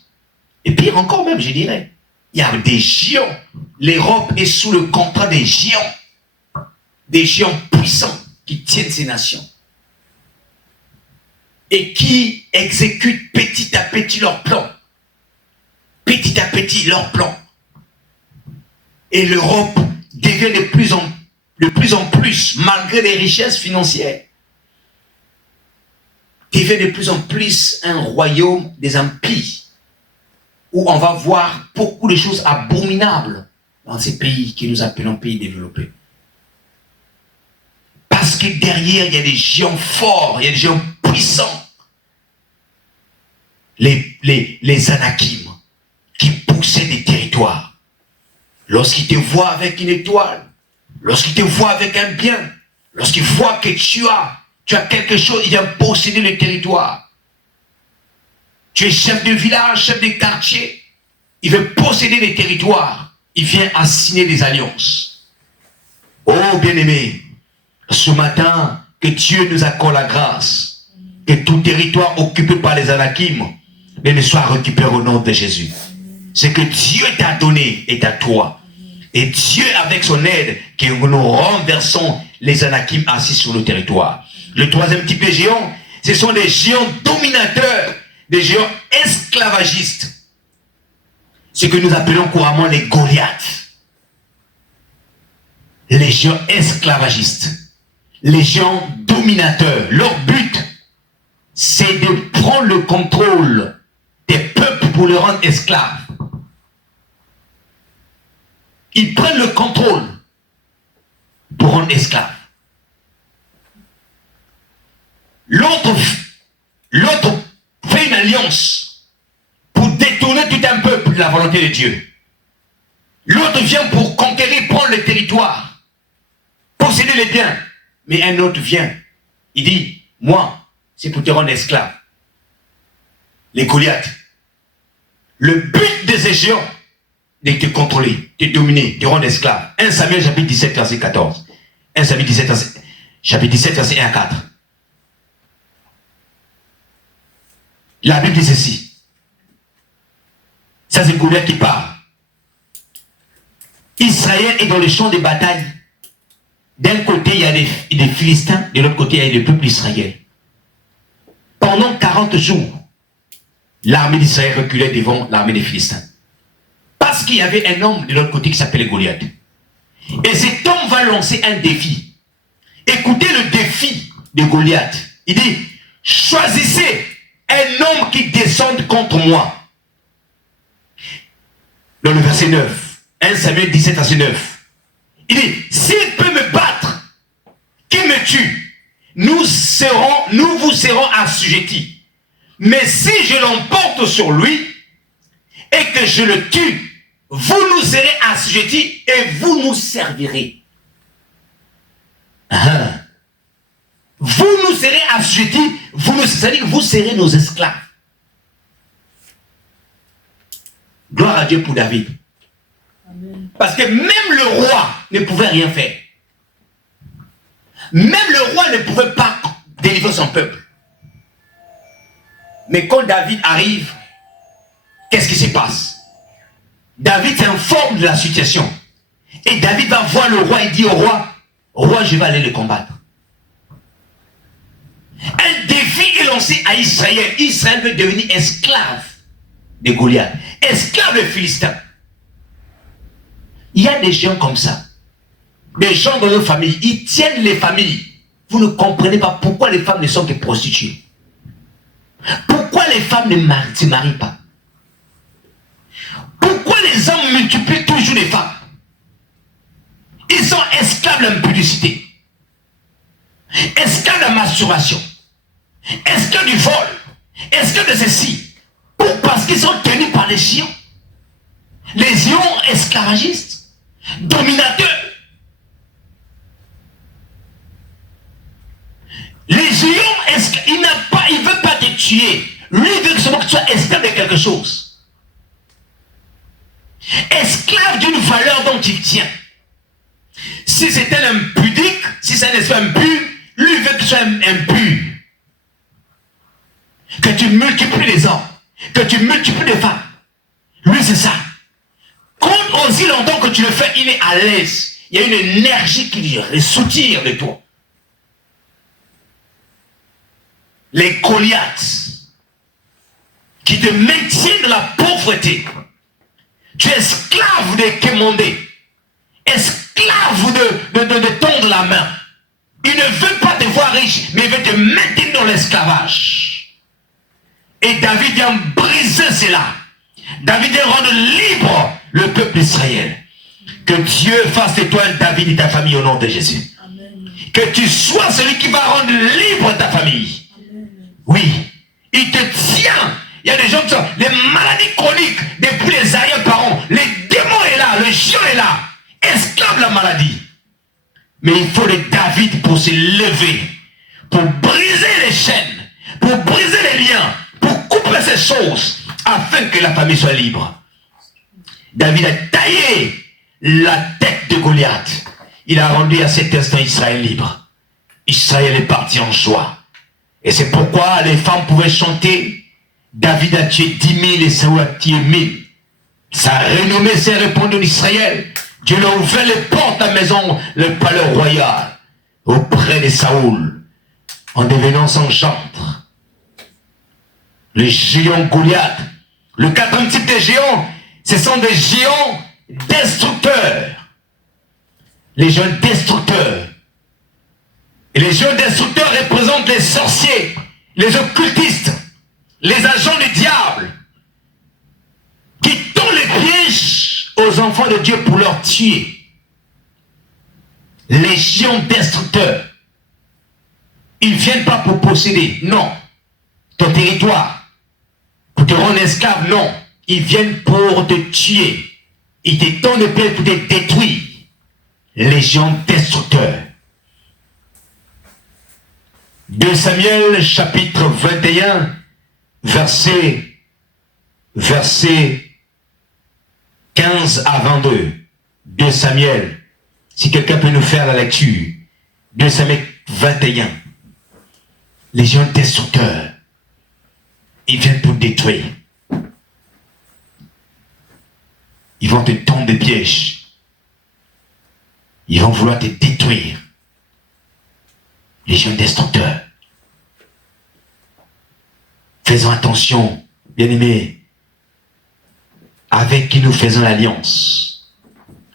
Et pire encore même, je dirais, il y a des géants. L'Europe est sous le contrat des géants puissants qui tiennent ces nations et qui exécutent petit à petit leurs plans. Petit à petit leurs plans. Et l'Europe devient de plus en plus, malgré les richesses financières, devient de plus en plus un royaume des impies. où on va voir beaucoup de choses abominables dans ces pays que nous appelons pays développés. Parce que derrière, il y a des géants forts, il y a des géants puissants. Les Anakim qui poussaient des territoires. Lorsqu'ils te voient avec une étoile, lorsqu'ils te voient avec un bien, lorsqu'ils voient que tu as quelque chose, ils viennent posséder le territoire. Tu es chef de village, chef de quartier, il veut posséder les territoires, il vient assigner des alliances. Oh bien-aimé, ce matin, que Dieu nous accorde la grâce, que tout territoire occupé par les Anakim ne soit récupéré au nom de Jésus. Ce que Dieu t'a donné est à toi. Et Dieu, avec son aide, que nous renversons les Anakim assis sur le territoire. Le troisième type de géants, ce sont des géants dominateurs, des géants esclavagistes. Ce que nous appelons couramment les Goliaths. Les géants esclavagistes. Les géants dominateurs. Leur but, c'est de prendre le contrôle des peuples pour les rendre esclaves. Ils prennent le contrôle pour rendre esclaves. L'autre fait une alliance pour détourner tout un peuple de la volonté de Dieu. L'autre vient pour conquérir, prendre le territoire, posséder les biens. Mais un autre vient, il dit, moi, c'est pour te rendre esclave. Les Goliaths. Le but de ces géants, de te contrôler, te dominer, te rendre esclave. 1 Samuel chapitre 17, verset 14. 1 Samuel 17, chapitre 17, verset 1 à 4. La Bible dit ceci. Ça c'est Goliath qui parle. Israël est dans le champ de bataille. D'un côté, il y a des Philistins, de l'autre côté, il y a le peuple d'Israël. Pendant 40 jours, l'armée d'Israël reculait devant l'armée des Philistins. Parce qu'il y avait un homme de l'autre côté qui s'appelait Goliath. Et cet homme va lancer un défi. Écoutez le défi de Goliath. Il dit, choisissez un homme qui descende contre moi. Dans le verset 9, 1 Samuel 17, verset 9. Il dit, s'il peut me battre, qu'il me tue, nous vous serons assujettis. Mais si je l'emporte sur lui et que je le tue, vous nous serez assujettis et vous nous servirez. Vous nous serez assujettis, c'est-à-dire que vous serez nos esclaves. Gloire à Dieu pour David. Amen. Parce que même le roi ne pouvait rien faire. Même le roi ne pouvait pas délivrer son peuple. Mais quand David arrive, qu'est-ce qui se passe? David s'informe de la situation. Et David va voir le roi et dit au roi, roi, je vais aller le combattre. Un défi est lancé à Israël. Israël veut devenir esclave de Goliath. Esclave des Philistins. Il y a des gens comme ça. Des gens dans nos familles. Ils tiennent les familles. Vous ne comprenez pas pourquoi les femmes ne sont que prostituées. Pourquoi les femmes ne se marient pas. Pourquoi les hommes multiplient toujours les femmes. Ils sont esclaves de l'impudicité. Esclaves de la masturbation. Esclaves du vol. Esclaves de ceci. Parce qu'ils sont tenus par les géants. Les géants esclavagistes. Dominateurs. Les géants, il ne veut pas te tuer. Lui, il veut que tu sois esclave de quelque chose. Esclave d'une valeur dont il tient. Si c'est un impudique, si c'est un esprit impur, lui il veut que tu sois impur. Que tu multiplies les hommes. Que tu multiplies les femmes. Lui, c'est ça. Quand aussi longtemps que tu le fais, il est à l'aise. Il y a une énergie qui lui soutire de toi. Les Goliaths qui te maintiennent dans la pauvreté. Tu es esclave de quémander. Esclave de tendre la main. Il ne veut pas te voir riche, mais il veut te maintenir dans l'esclavage. Et David vient briser cela. David est rendre libre le peuple d'Israël. Que Dieu fasse de toi David et ta famille au nom de Jésus. Amen. Que tu sois celui qui va rendre libre ta famille. Amen. Oui, il te tient. Il y a des gens qui sont les maladies chroniques depuis les arrière-parents. Les démons est là, le géant est là. Esclave de la maladie. Mais il faut des David pour se lever, pour briser les chaînes, pour briser les liens, pour couper ces choses, afin que la famille soit libre. David a taillé la tête de Goliath. Il a rendu à cet instant Israël libre. Israël est parti en joie. Et c'est pourquoi les femmes pouvaient chanter. David a tué 10 000 et Saoul a tué 1000. Sa renommée s'est répandue en Israël. Dieu leur a ouvert les portes à la maison, le palais royal, auprès de Saoul, en devenant son gendre. Le géant Goliath, le quatrième type de géants, ce sont des géants destructeurs. Les géants destructeurs. Et les géants destructeurs représentent les sorciers, les occultistes, les agents du diable, qui tendent les pièges aux enfants de Dieu pour leur tuer. Les géants destructeurs, ils ne viennent pas pour posséder, non. Ton territoire, pour te rendre esclave, non. Ils viennent pour te tuer. Ils te tendent les pièges pour te détruire. Les géants destructeurs. 2 Samuel chapitre 21, verset 15 à 22. 2 Samuel. Si quelqu'un peut nous faire la lecture. 2 Samuel 21. Les géants destructeurs. Ils viennent pour détruire. Ils vont te tendre des pièges. Ils vont vouloir te détruire. Les géants destructeurs. Faisons attention, bien-aimés, avec qui nous faisons l'alliance.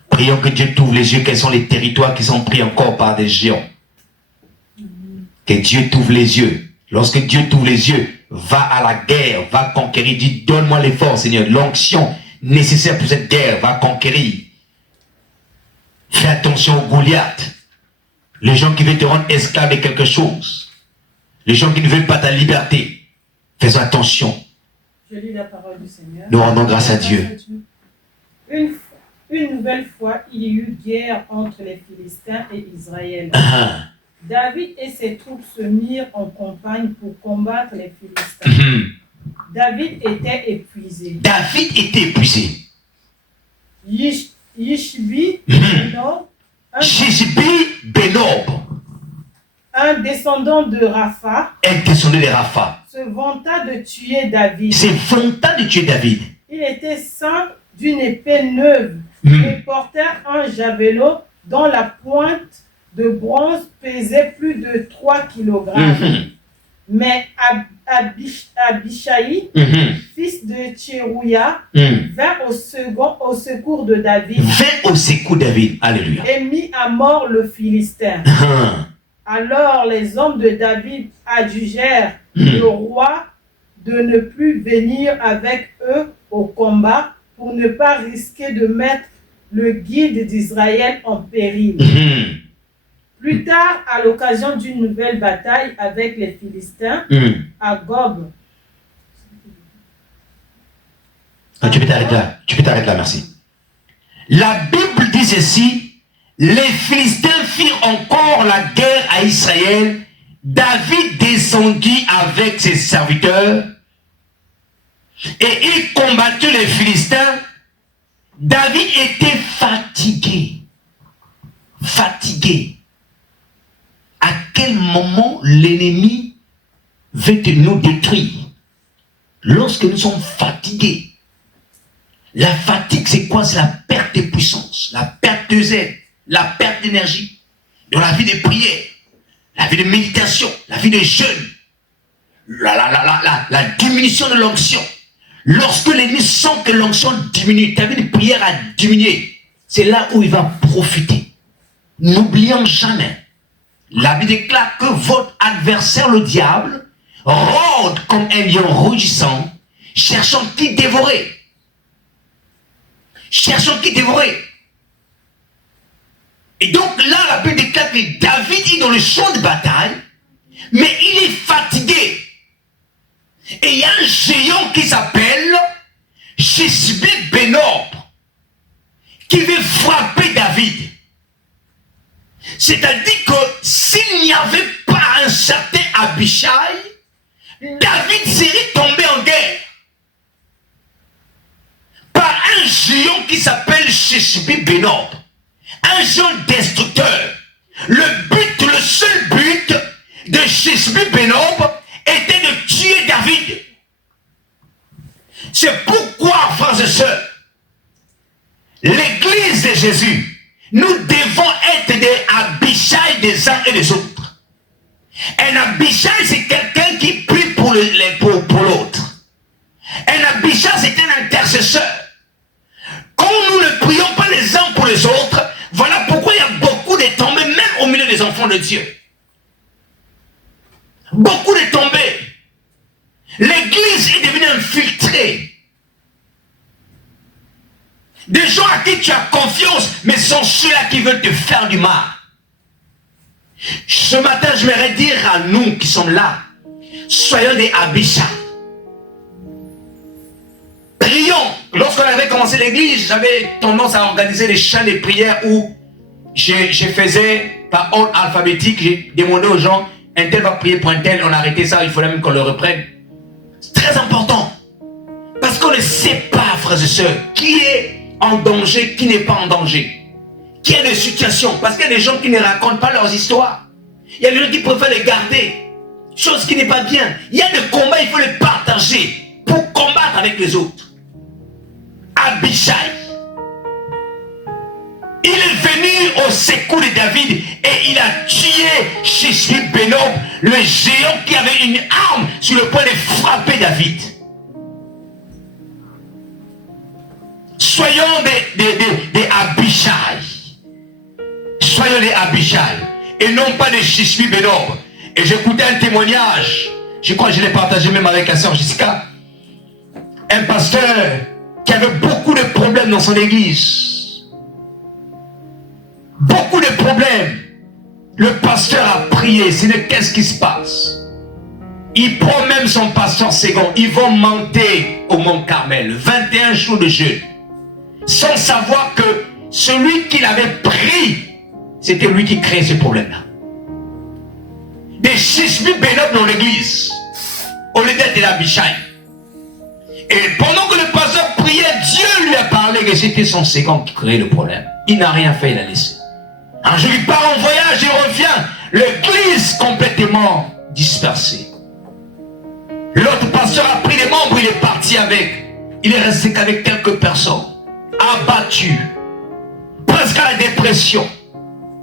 Prions que Dieu t'ouvre les yeux, quels sont les territoires qui sont pris encore par des géants. Que Dieu t'ouvre les yeux. Lorsque Dieu t'ouvre les yeux, va à la guerre, va conquérir. Dis, donne-moi l'effort, Seigneur. L'onction nécessaire pour cette guerre, va conquérir. Fais attention aux Goliath. Les gens qui veulent te rendre esclave de quelque chose. Les gens qui ne veulent pas ta liberté. Fais attention. Je lis la parole du Seigneur. Nous rendons grâce à Dieu. Une nouvelle fois, il y eut guerre entre les Philistins et Israël. David et ses troupes se mirent en campagne pour combattre les Philistins. David était épuisé. Yishbi Benob, un descendant de Rapha, se vanta de tuer David. Il était ceint d'une épée neuve et portait un javelot dont la pointe de bronze pesait plus de 3 kg. Mais Abishai, fils de Tcherouia, vint au secours de David. Alléluia. Et mit à mort le Philistin. Alors les hommes de David adjugèrent le roi de ne plus venir avec eux au combat pour ne pas risquer de mettre le guide d'Israël en péril. Plus tard, à l'occasion d'une nouvelle bataille avec les Philistins, à Gob. Tu peux t'arrêter là, merci. La Bible dit ceci, les Philistins firent encore la guerre à Israël. David descendit avec ses serviteurs et il combattit les Philistins. David était fatigué. À quel moment l'ennemi veut nous détruire? Lorsque nous sommes fatigués. La fatigue, c'est quoi? C'est la perte de puissance, la perte de zèle, la perte d'énergie. Dans la vie de prière, la vie de méditation, la vie de jeûne, la diminution de l'onction. Lorsque l'ennemi sent que l'onction diminue, ta vie de prière a diminué, c'est là où il va profiter. N'oublions jamais. La Bible déclare que votre adversaire, le diable, rôde comme un lion rugissant, cherchant qui dévorer. cherchant qui dévorer. Et donc là, la Bible déclare que David est dans le champ de bataille, mais il est fatigué. Et il y a un géant qui s'appelle Shishbi-Benob qui veut frapper David. C'est-à-dire que s'il n'y avait pas un certain Abishai, David serait tombé en guerre par un géant qui s'appelle Shishbi-Benob, un géant destructeur. Le seul but de Shishbi-Benob était de tuer David. C'est pourquoi, frères et sœurs, l'église de Jésus, nous devons être des Abishai des uns et des autres. Un Abishai, c'est quelqu'un qui prie pour l'autre. Un Abishai, c'est un intercesseur. Quand nous ne prions pas les uns pour les autres, voilà pourquoi il y a beaucoup de tombées, même au milieu des enfants de Dieu. Beaucoup de tombées. L'église est devenue infiltrée. Des gens à qui tu as confiance, mais sont ceux-là qui veulent te faire du mal. Ce matin, je voudrais dire à nous qui sommes là, soyons des Abishai. Prions. Lorsqu'on avait commencé l'église, j'avais tendance à organiser des chants de prières où je faisais par ordre alphabétique, j'ai demandé aux gens, un tel va prier pour un tel, on a arrêté ça, il fallait même qu'on le reprenne. C'est très important. Parce qu'on ne sait pas, frères et sœurs, qui est en danger, qui n'est pas en danger. Qui a des situations. Parce qu'il y a des gens qui ne racontent pas leurs histoires. Il y a des gens qui préfèrent les garder. Chose qui n'est pas bien. Il y a des combats, il faut les partager pour combattre avec les autres. Abishai. Il est venu au secours de David et il a tué Shishbi-Benob, le géant qui avait une arme sur le point de frapper David. Soyons des Abishai. Soyons des Abishai. Et non pas des Shishbi-Benob. Et j'écoutais un témoignage. Je crois que je l'ai partagé même avec la sœur Jessica. Un pasteur qui avait beaucoup de problèmes dans son église. Beaucoup de problèmes. Le pasteur a prié. Qu'est-ce qui se passe? Il prend même son pasteur second. Ils vont monter au Mont Carmel. 21 jours de jeûne. Sans savoir que celui qu'il avait pris, c'était lui qui créait ce problème-là. Des Shishbi-Benob dans l'église, au lieu d'être de l'Abishai. Et pendant que le pasteur priait, Dieu lui a parlé que c'était son second qui créait le problème. Il n'a rien fait, il a laissé. Un jour, il part en voyage, il revient, l'église complètement dispersée. L'autre pasteur a pris les membres, il est parti avec. Il est resté qu'avec quelques personnes. Abattu, presque à la dépression.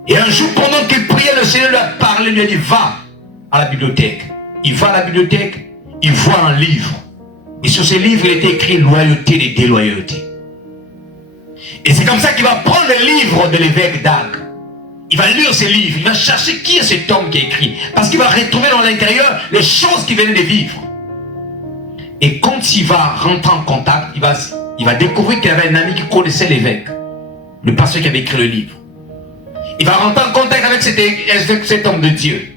Et un jour, pendant qu'il priait, le Seigneur lui a parlé, lui a dit, va à la bibliothèque. Il va à la bibliothèque, il voit un livre. Et sur ce livre, il était écrit loyauté et déloyauté. Et c'est comme ça qu'il va prendre le livre de l'évêque d'Agde. Il va lire ce livre, il va chercher qui est cet homme qui a écrit. Parce qu'il va retrouver dans l'intérieur les choses qu'il venait de vivre. Et quand il va rentrer en contact, il va découvrir qu'il y avait un ami qui connaissait l'évêque, le pasteur qui avait écrit le livre. Il va rentrer en contact avec cet homme de Dieu.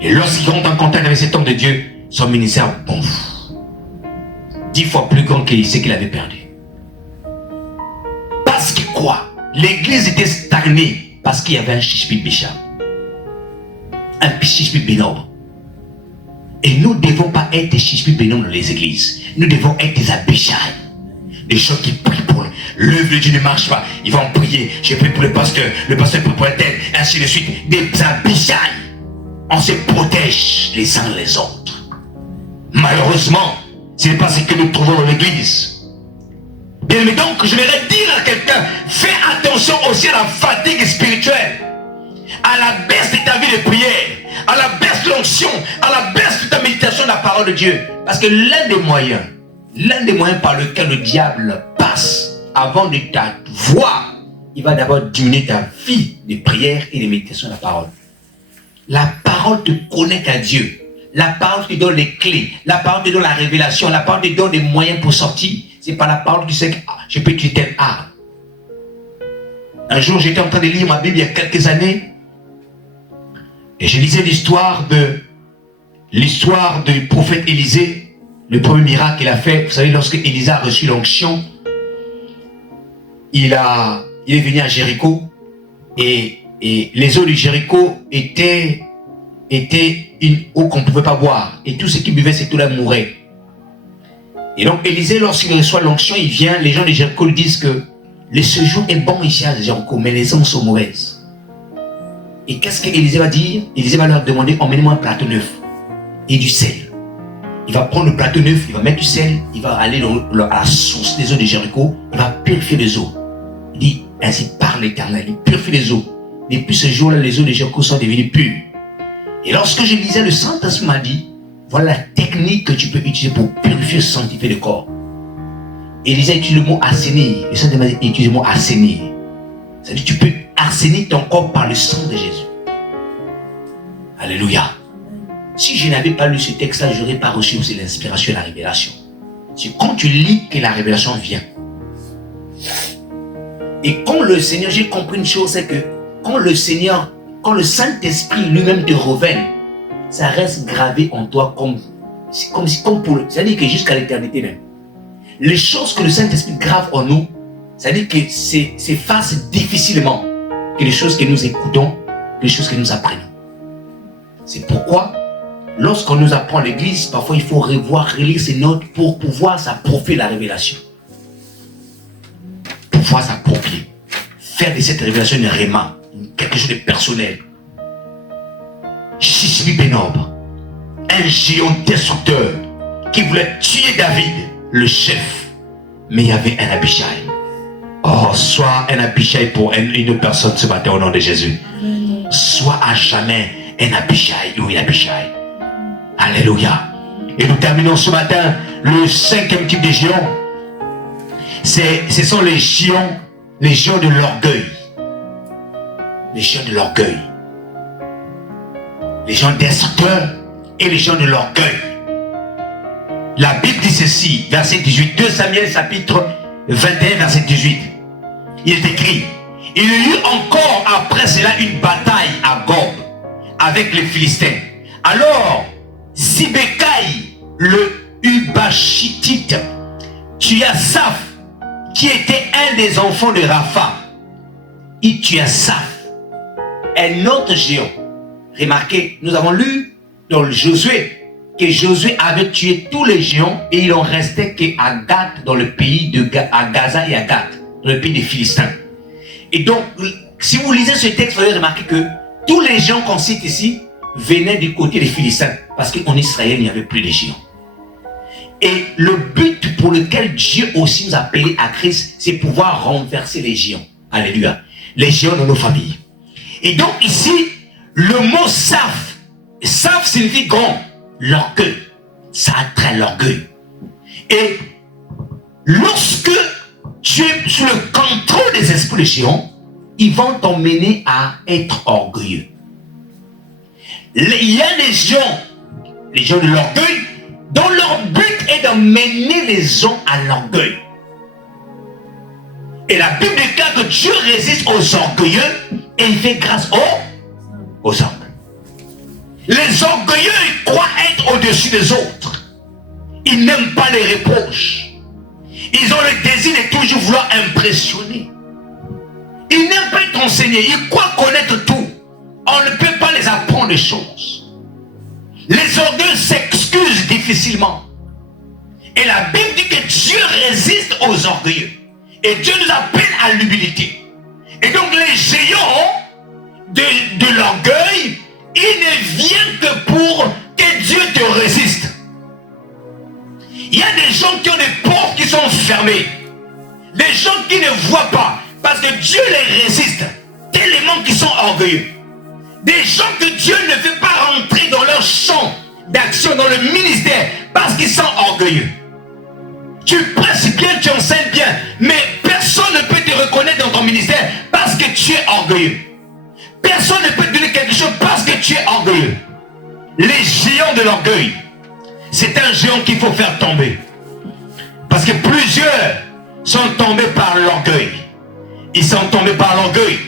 Et lorsqu'il rentre en contact avec cet homme de Dieu, son ministère bouffe. 10 fois plus grand que ce qu'il avait perdu. Parce que quoi? L'église était stagnée parce qu'il y avait un Shishbi-Benob. Un Shishbi-Benob. Et nous ne devons pas être des Shishbi-Benob dans les églises. Nous devons être des Abishai. Des gens qui prient pour l'œuvre de Dieu ne marche pas. Ils vont prier. Je prie pour le pasteur prie pour un tel, ainsi de suite. Des Abishai. On se protège les uns les autres. Malheureusement, ce n'est pas ce que nous trouvons dans l'église. Bien, mais donc, je voudrais dire à quelqu'un, fais attention aussi à la fatigue spirituelle, à la baisse de ta vie de prière, à la baisse de l'onction, à la baisse de ta méditation de la parole de Dieu. Parce que l'un des moyens par lequel le diable passe avant de t'avoir, il va d'abord diminuer ta vie de prière et de méditation de la parole. La parole te connecte à Dieu. La parole te donne les clés. La parole te donne la révélation. La parole te donne des moyens pour sortir. C'est pas la parole qui sait que je peux utiliser telle arme. Un jour, j'étais en train de lire ma Bible il y a quelques années. Et je lisais l'histoire du prophète Élisée. Le premier miracle qu'il a fait. Vous savez, lorsque Élisée a reçu l'onction, il est venu à Jéricho. Et les eaux de Jéricho étaient une eau qu'on ne pouvait pas boire. Et tout ce qui buvait, cette eau-là mourait. Et donc Élisée, lorsqu'il reçoit l'onction, il vient, les gens de Jéricho lui disent que le séjour est bon ici à Jéricho, mais les hommes sont mauvaises. Et qu'est-ce qu'Élisée va dire? Élisée va leur demander, emmenez-moi un plateau neuf et du sel. Il va prendre le plateau neuf, il va mettre du sel, il va aller à la source des eaux de Jéricho, il va purifier les eaux. Il dit, ainsi parle l'Éternel, il purifie les eaux. Depuis ce jour-là, les eaux de Jéricho sont devenues pures. Et lorsque je lisais, le Saint-Esprit m'a dit, voilà la technique que tu peux utiliser pour purifier, sanctifier le corps. Élisée utilise le mot assainir. Le Saint-Esprit m'a dit, utilise le mot assainir. C'est-à-dire que tu peux assainir ton corps par le sang de Jésus. Alléluia. Si je n'avais pas lu ce texte-là, je n'aurais pas reçu aussi l'inspiration et la révélation. C'est quand tu lis que la révélation vient. Et quand le Seigneur, j'ai compris une chose, c'est que quand le Saint-Esprit lui-même te révèle, ça reste gravé en toi comme pour le. C'est-à-dire que jusqu'à l'éternité même. Les choses que le Saint-Esprit grave en nous, c'est-à-dire que s'effacent difficilement que les choses que nous écoutons, que les choses que nous apprenons. C'est pourquoi, lorsqu'on nous apprend à l'église, parfois il faut relire ces notes pour pouvoir s'approprier la révélation. Pour pouvoir s'approprier. Faire de cette révélation une réma, quelque chose de personnel. Sismi Benob, un géant destructeur qui voulait tuer David, le chef. Mais il y avait un Abishai. Oh, sois un Abishai pour une personne ce matin au nom de Jésus. Sois à jamais un Abishai ou une Abishai. Alléluia. Et nous terminons ce matin le 5e type de géant. Ce sont les géants de l'orgueil. Les géants de l'orgueil. Les gens destructeurs et les gens de l'orgueil. La Bible dit ceci, verset 18, 2 Samuel chapitre 21, verset 18. Il est écrit, il y eut encore après cela une bataille à Gob avec les Philistins. Alors, Sibécaï, le Hubashitite, tua Saph, qui était un des enfants de Rapha. Il tua Saph, un autre géant. Remarquez, nous avons lu dans Josué que Josué avait tué tous les géants et il en restait qu'à Gath, dans le pays à Gaza et à Gath, dans le pays des Philistins. Et donc, si vous lisez ce texte, vous allez remarquer que tous les géants qu'on cite ici venaient du côté des Philistins, parce qu'en Israël, il n'y avait plus de géants. Et le but pour lequel Dieu aussi nous a appelés à Christ, c'est pouvoir renverser les géants. Alléluia. Les géants de nos familles. Et donc ici, le mot Saph, Saph signifie grand, l'orgueil. Ça attrait l'orgueil. Et lorsque tu es sous le contrôle des esprits de géants, ils vont t'emmener à être orgueilleux. Il y a des gens, les gens de l'orgueil, dont leur but est d'emmener les gens à l'orgueil. Et la Bible déclare que Dieu résiste aux orgueilleux et il fait grâce aux hommes. Les orgueilleux, ils croient être au-dessus des autres. Ils n'aiment pas les reproches. Ils ont le désir de toujours vouloir impressionner. Ils n'aiment pas être enseignés. Ils croient connaître tout. On ne peut pas les apprendre des choses. Les orgueilleux s'excusent difficilement. Et la Bible dit que Dieu résiste aux orgueilleux. Et Dieu nous appelle à l'humilité. Et donc les géants de l'orgueil, il ne vient que pour que Dieu te résiste. Il y a des gens qui ont des portes qui sont fermées. Des gens qui ne voient pas. Parce que Dieu les résiste. Tellement qui sont orgueilleux. Des gens que Dieu ne veut pas rentrer dans leur champ d'action, dans le ministère. Parce qu'ils sont orgueilleux. Tu prêches bien, tu enseignes bien. Mais personne ne peut te reconnaître dans ton ministère parce que tu es orgueilleux. Personne ne peut te donner quelque chose parce que tu es orgueilleux. les géants de l'orgueil. C'est un géant qu'il faut faire tomber. Parce que plusieurs sont tombés par l'orgueil. Ils sont tombés par l'orgueil.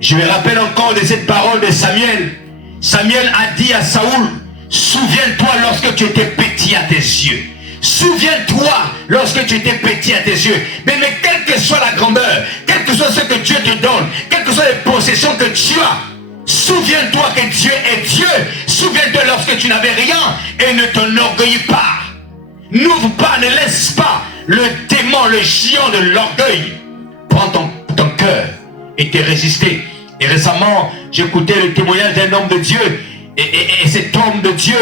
Je me rappelle encore de cette parole de Samuel. Samuel a dit à Saoul, souviens-toi lorsque tu étais petit à tes yeux. Souviens-toi lorsque tu étais petit à tes yeux. Mais quelle que soit la grandeur, quel que soit ce que Dieu te donne, quelles que soient les possessions que tu as, souviens-toi que Dieu est Dieu. Souviens-toi lorsque tu n'avais rien et ne t'enorgueillis pas. N'ouvre pas, ne laisse pas le démon, le géant de l'orgueil prendre ton cœur et te résister. Et récemment, j'écoutais le témoignage d'un homme de Dieu. Et cet homme de Dieu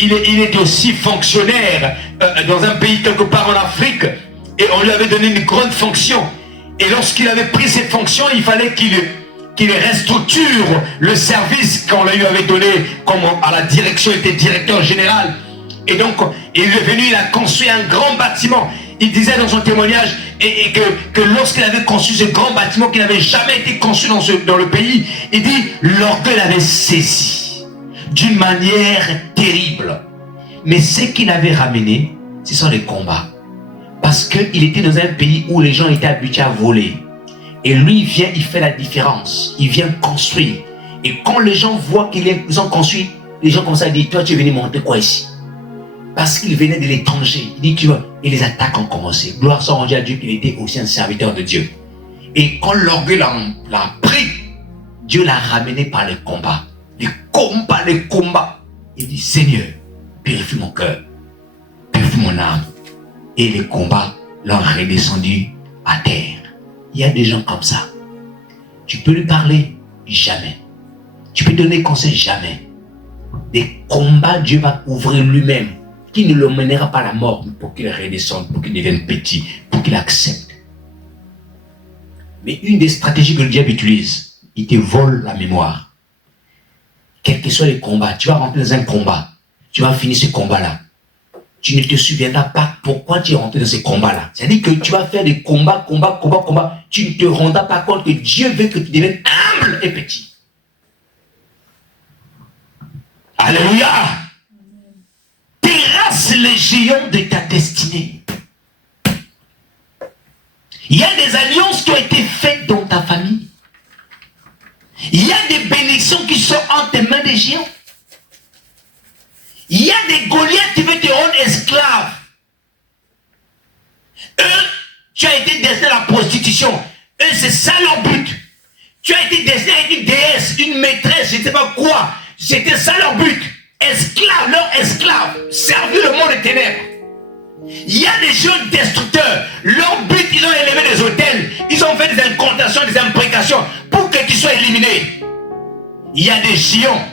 il était aussi fonctionnaire dans un pays quelque part en Afrique. Et on lui avait donné une grande fonction. Et lorsqu'il avait pris cette fonction, il fallait qu'il restructure le service qu'on lui avait donné, comme à la direction, il était directeur général. Et donc, il est venu, il a construit un grand bâtiment. Il disait dans son témoignage que lorsqu'il avait construit ce grand bâtiment qui n'avait jamais été construit dans le pays, il dit, l'orgueil l'avait saisi d'une manière terrible. Mais ce qu'il avait ramené, ce sont les combats. Parce qu'il était dans un pays où les gens étaient habitués à voler. Et lui, il vient, il fait la différence. Il vient construire. Et quand les gens voient qu'ils ont construit, les gens commencent à dire, toi, tu es venu monter quoi ici? Parce qu'il venait de l'étranger. Il dit, tu vois, et les attaques ont commencé. Gloire soit rendue à Dieu qu'il était aussi un serviteur de Dieu. Et quand l'orgueil l'a pris, Dieu l'a ramené par les combats. Les combats. Il dit, Seigneur, purifie mon cœur, purifie mon âme. Et les combats l'ont redescendu à terre. Il y a des gens comme ça. Tu peux lui parler, jamais. Tu peux donner conseil, jamais. Des combats, Dieu va ouvrir lui-même, qui ne le mènera pas à la mort, pour qu'il redescende, pour qu'il devienne petit, pour qu'il accepte. Mais une des stratégies que le diable utilise, il te vole la mémoire. Quels que soient les combats, tu vas rentrer dans un combat, tu vas finir ce combat-là. Tu ne te souviendras pas pourquoi tu es rentré dans ces combats-là. C'est-à-dire que tu vas faire des combats. Tu ne te rendras pas compte que Dieu veut que tu deviennes humble et petit. Alléluia. Terrasse les géants de ta destinée. Il y a des alliances qui ont été faites dans ta famille. Il y a des bénédictions qui sont entre tes mains des géants. Il y a des Goliaths qui veulent te rendre esclave. Eux, tu as été destiné à la prostitution. Eux, c'est ça leur but. Tu as été destiné avec une déesse, une maîtresse, je ne sais pas quoi. C'était ça leur but. Esclaves, leur esclaves. Servir le monde des ténèbres. Il y a des gens destructeurs. Leur but, ils ont élevé des hôtels. Ils ont fait des incantations, des imprécations pour que tu sois éliminé. Il y a des géants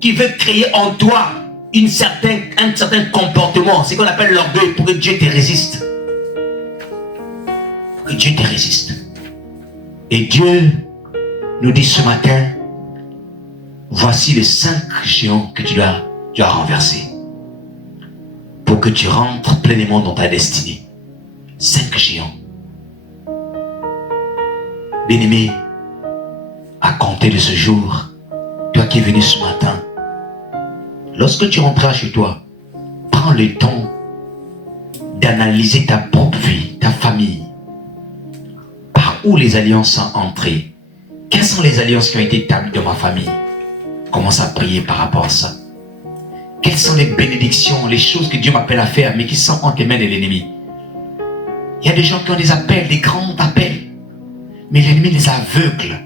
qui veulent créer en toi un certain comportement, c'est ce qu'on appelle l'orgueil, pour que Dieu te résiste. Pour que Dieu te résiste. Et Dieu nous dit ce matin, voici les 5 géants que tu as renversés. Pour que tu rentres pleinement dans ta destinée. 5 géants. Bien-aimé, à compter de ce jour, toi qui es venu ce matin, lorsque tu rentreras chez toi, prends le temps d'analyser ta propre vie, ta famille. Par où les alliances sont entrées? Quelles sont les alliances qui ont été établies dans ma famille? Commence à prier par rapport à ça. Quelles sont les bénédictions, les choses que Dieu m'appelle à faire, mais qui sont entre les mains de l'ennemi? Il y a des gens qui ont des appels, des grands appels, mais l'ennemi les aveugle.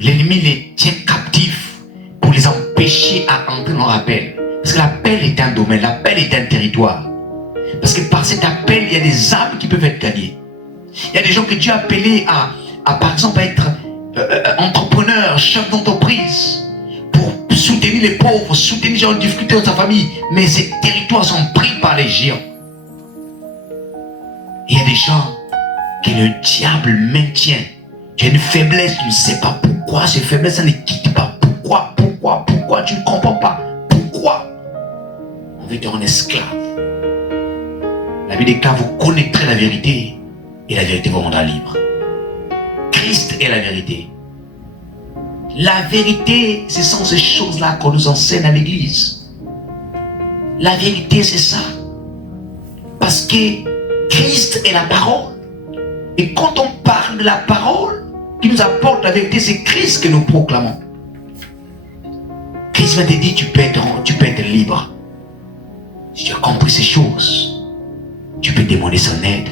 L'ennemi les tient captifs pour les empêcher à entrer dans l'appel. Parce que l'appel est un domaine, l'appel est un territoire. Parce que par cet appel, il y a des âmes qui peuvent être gagnées. Il y a des gens que Dieu a appelés à par exemple, à être entrepreneurs, chefs d'entreprise, pour soutenir les pauvres, soutenir les gens en difficulté dans sa famille. Mais ces territoires sont pris par les géants. Il y a des gens que le diable maintient. Tu as une faiblesse, tu ne sais pas pourquoi ces faiblesses, ça ne quitte pas. Pourquoi tu ne comprends pas? Pourquoi? On veut te rendre esclave. La Bible déclare, vous connaîtrez la vérité et la vérité vous rendra libre. Christ est la vérité. La vérité, ce sont ces choses-là qu'on nous enseigne à l'église. La vérité, c'est ça. Parce que Christ est la parole. Et quand on parle de la parole qui nous apporte la vérité, c'est Christ que nous proclamons. Christ va te dire, tu peux être libre. Si tu as compris ces choses, tu peux demander son aide,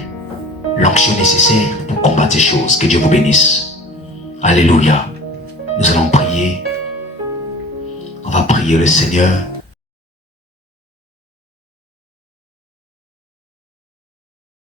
l'onction nécessaire pour combattre ces choses. Que Dieu vous bénisse. Alléluia. Nous allons prier. On va prier le Seigneur.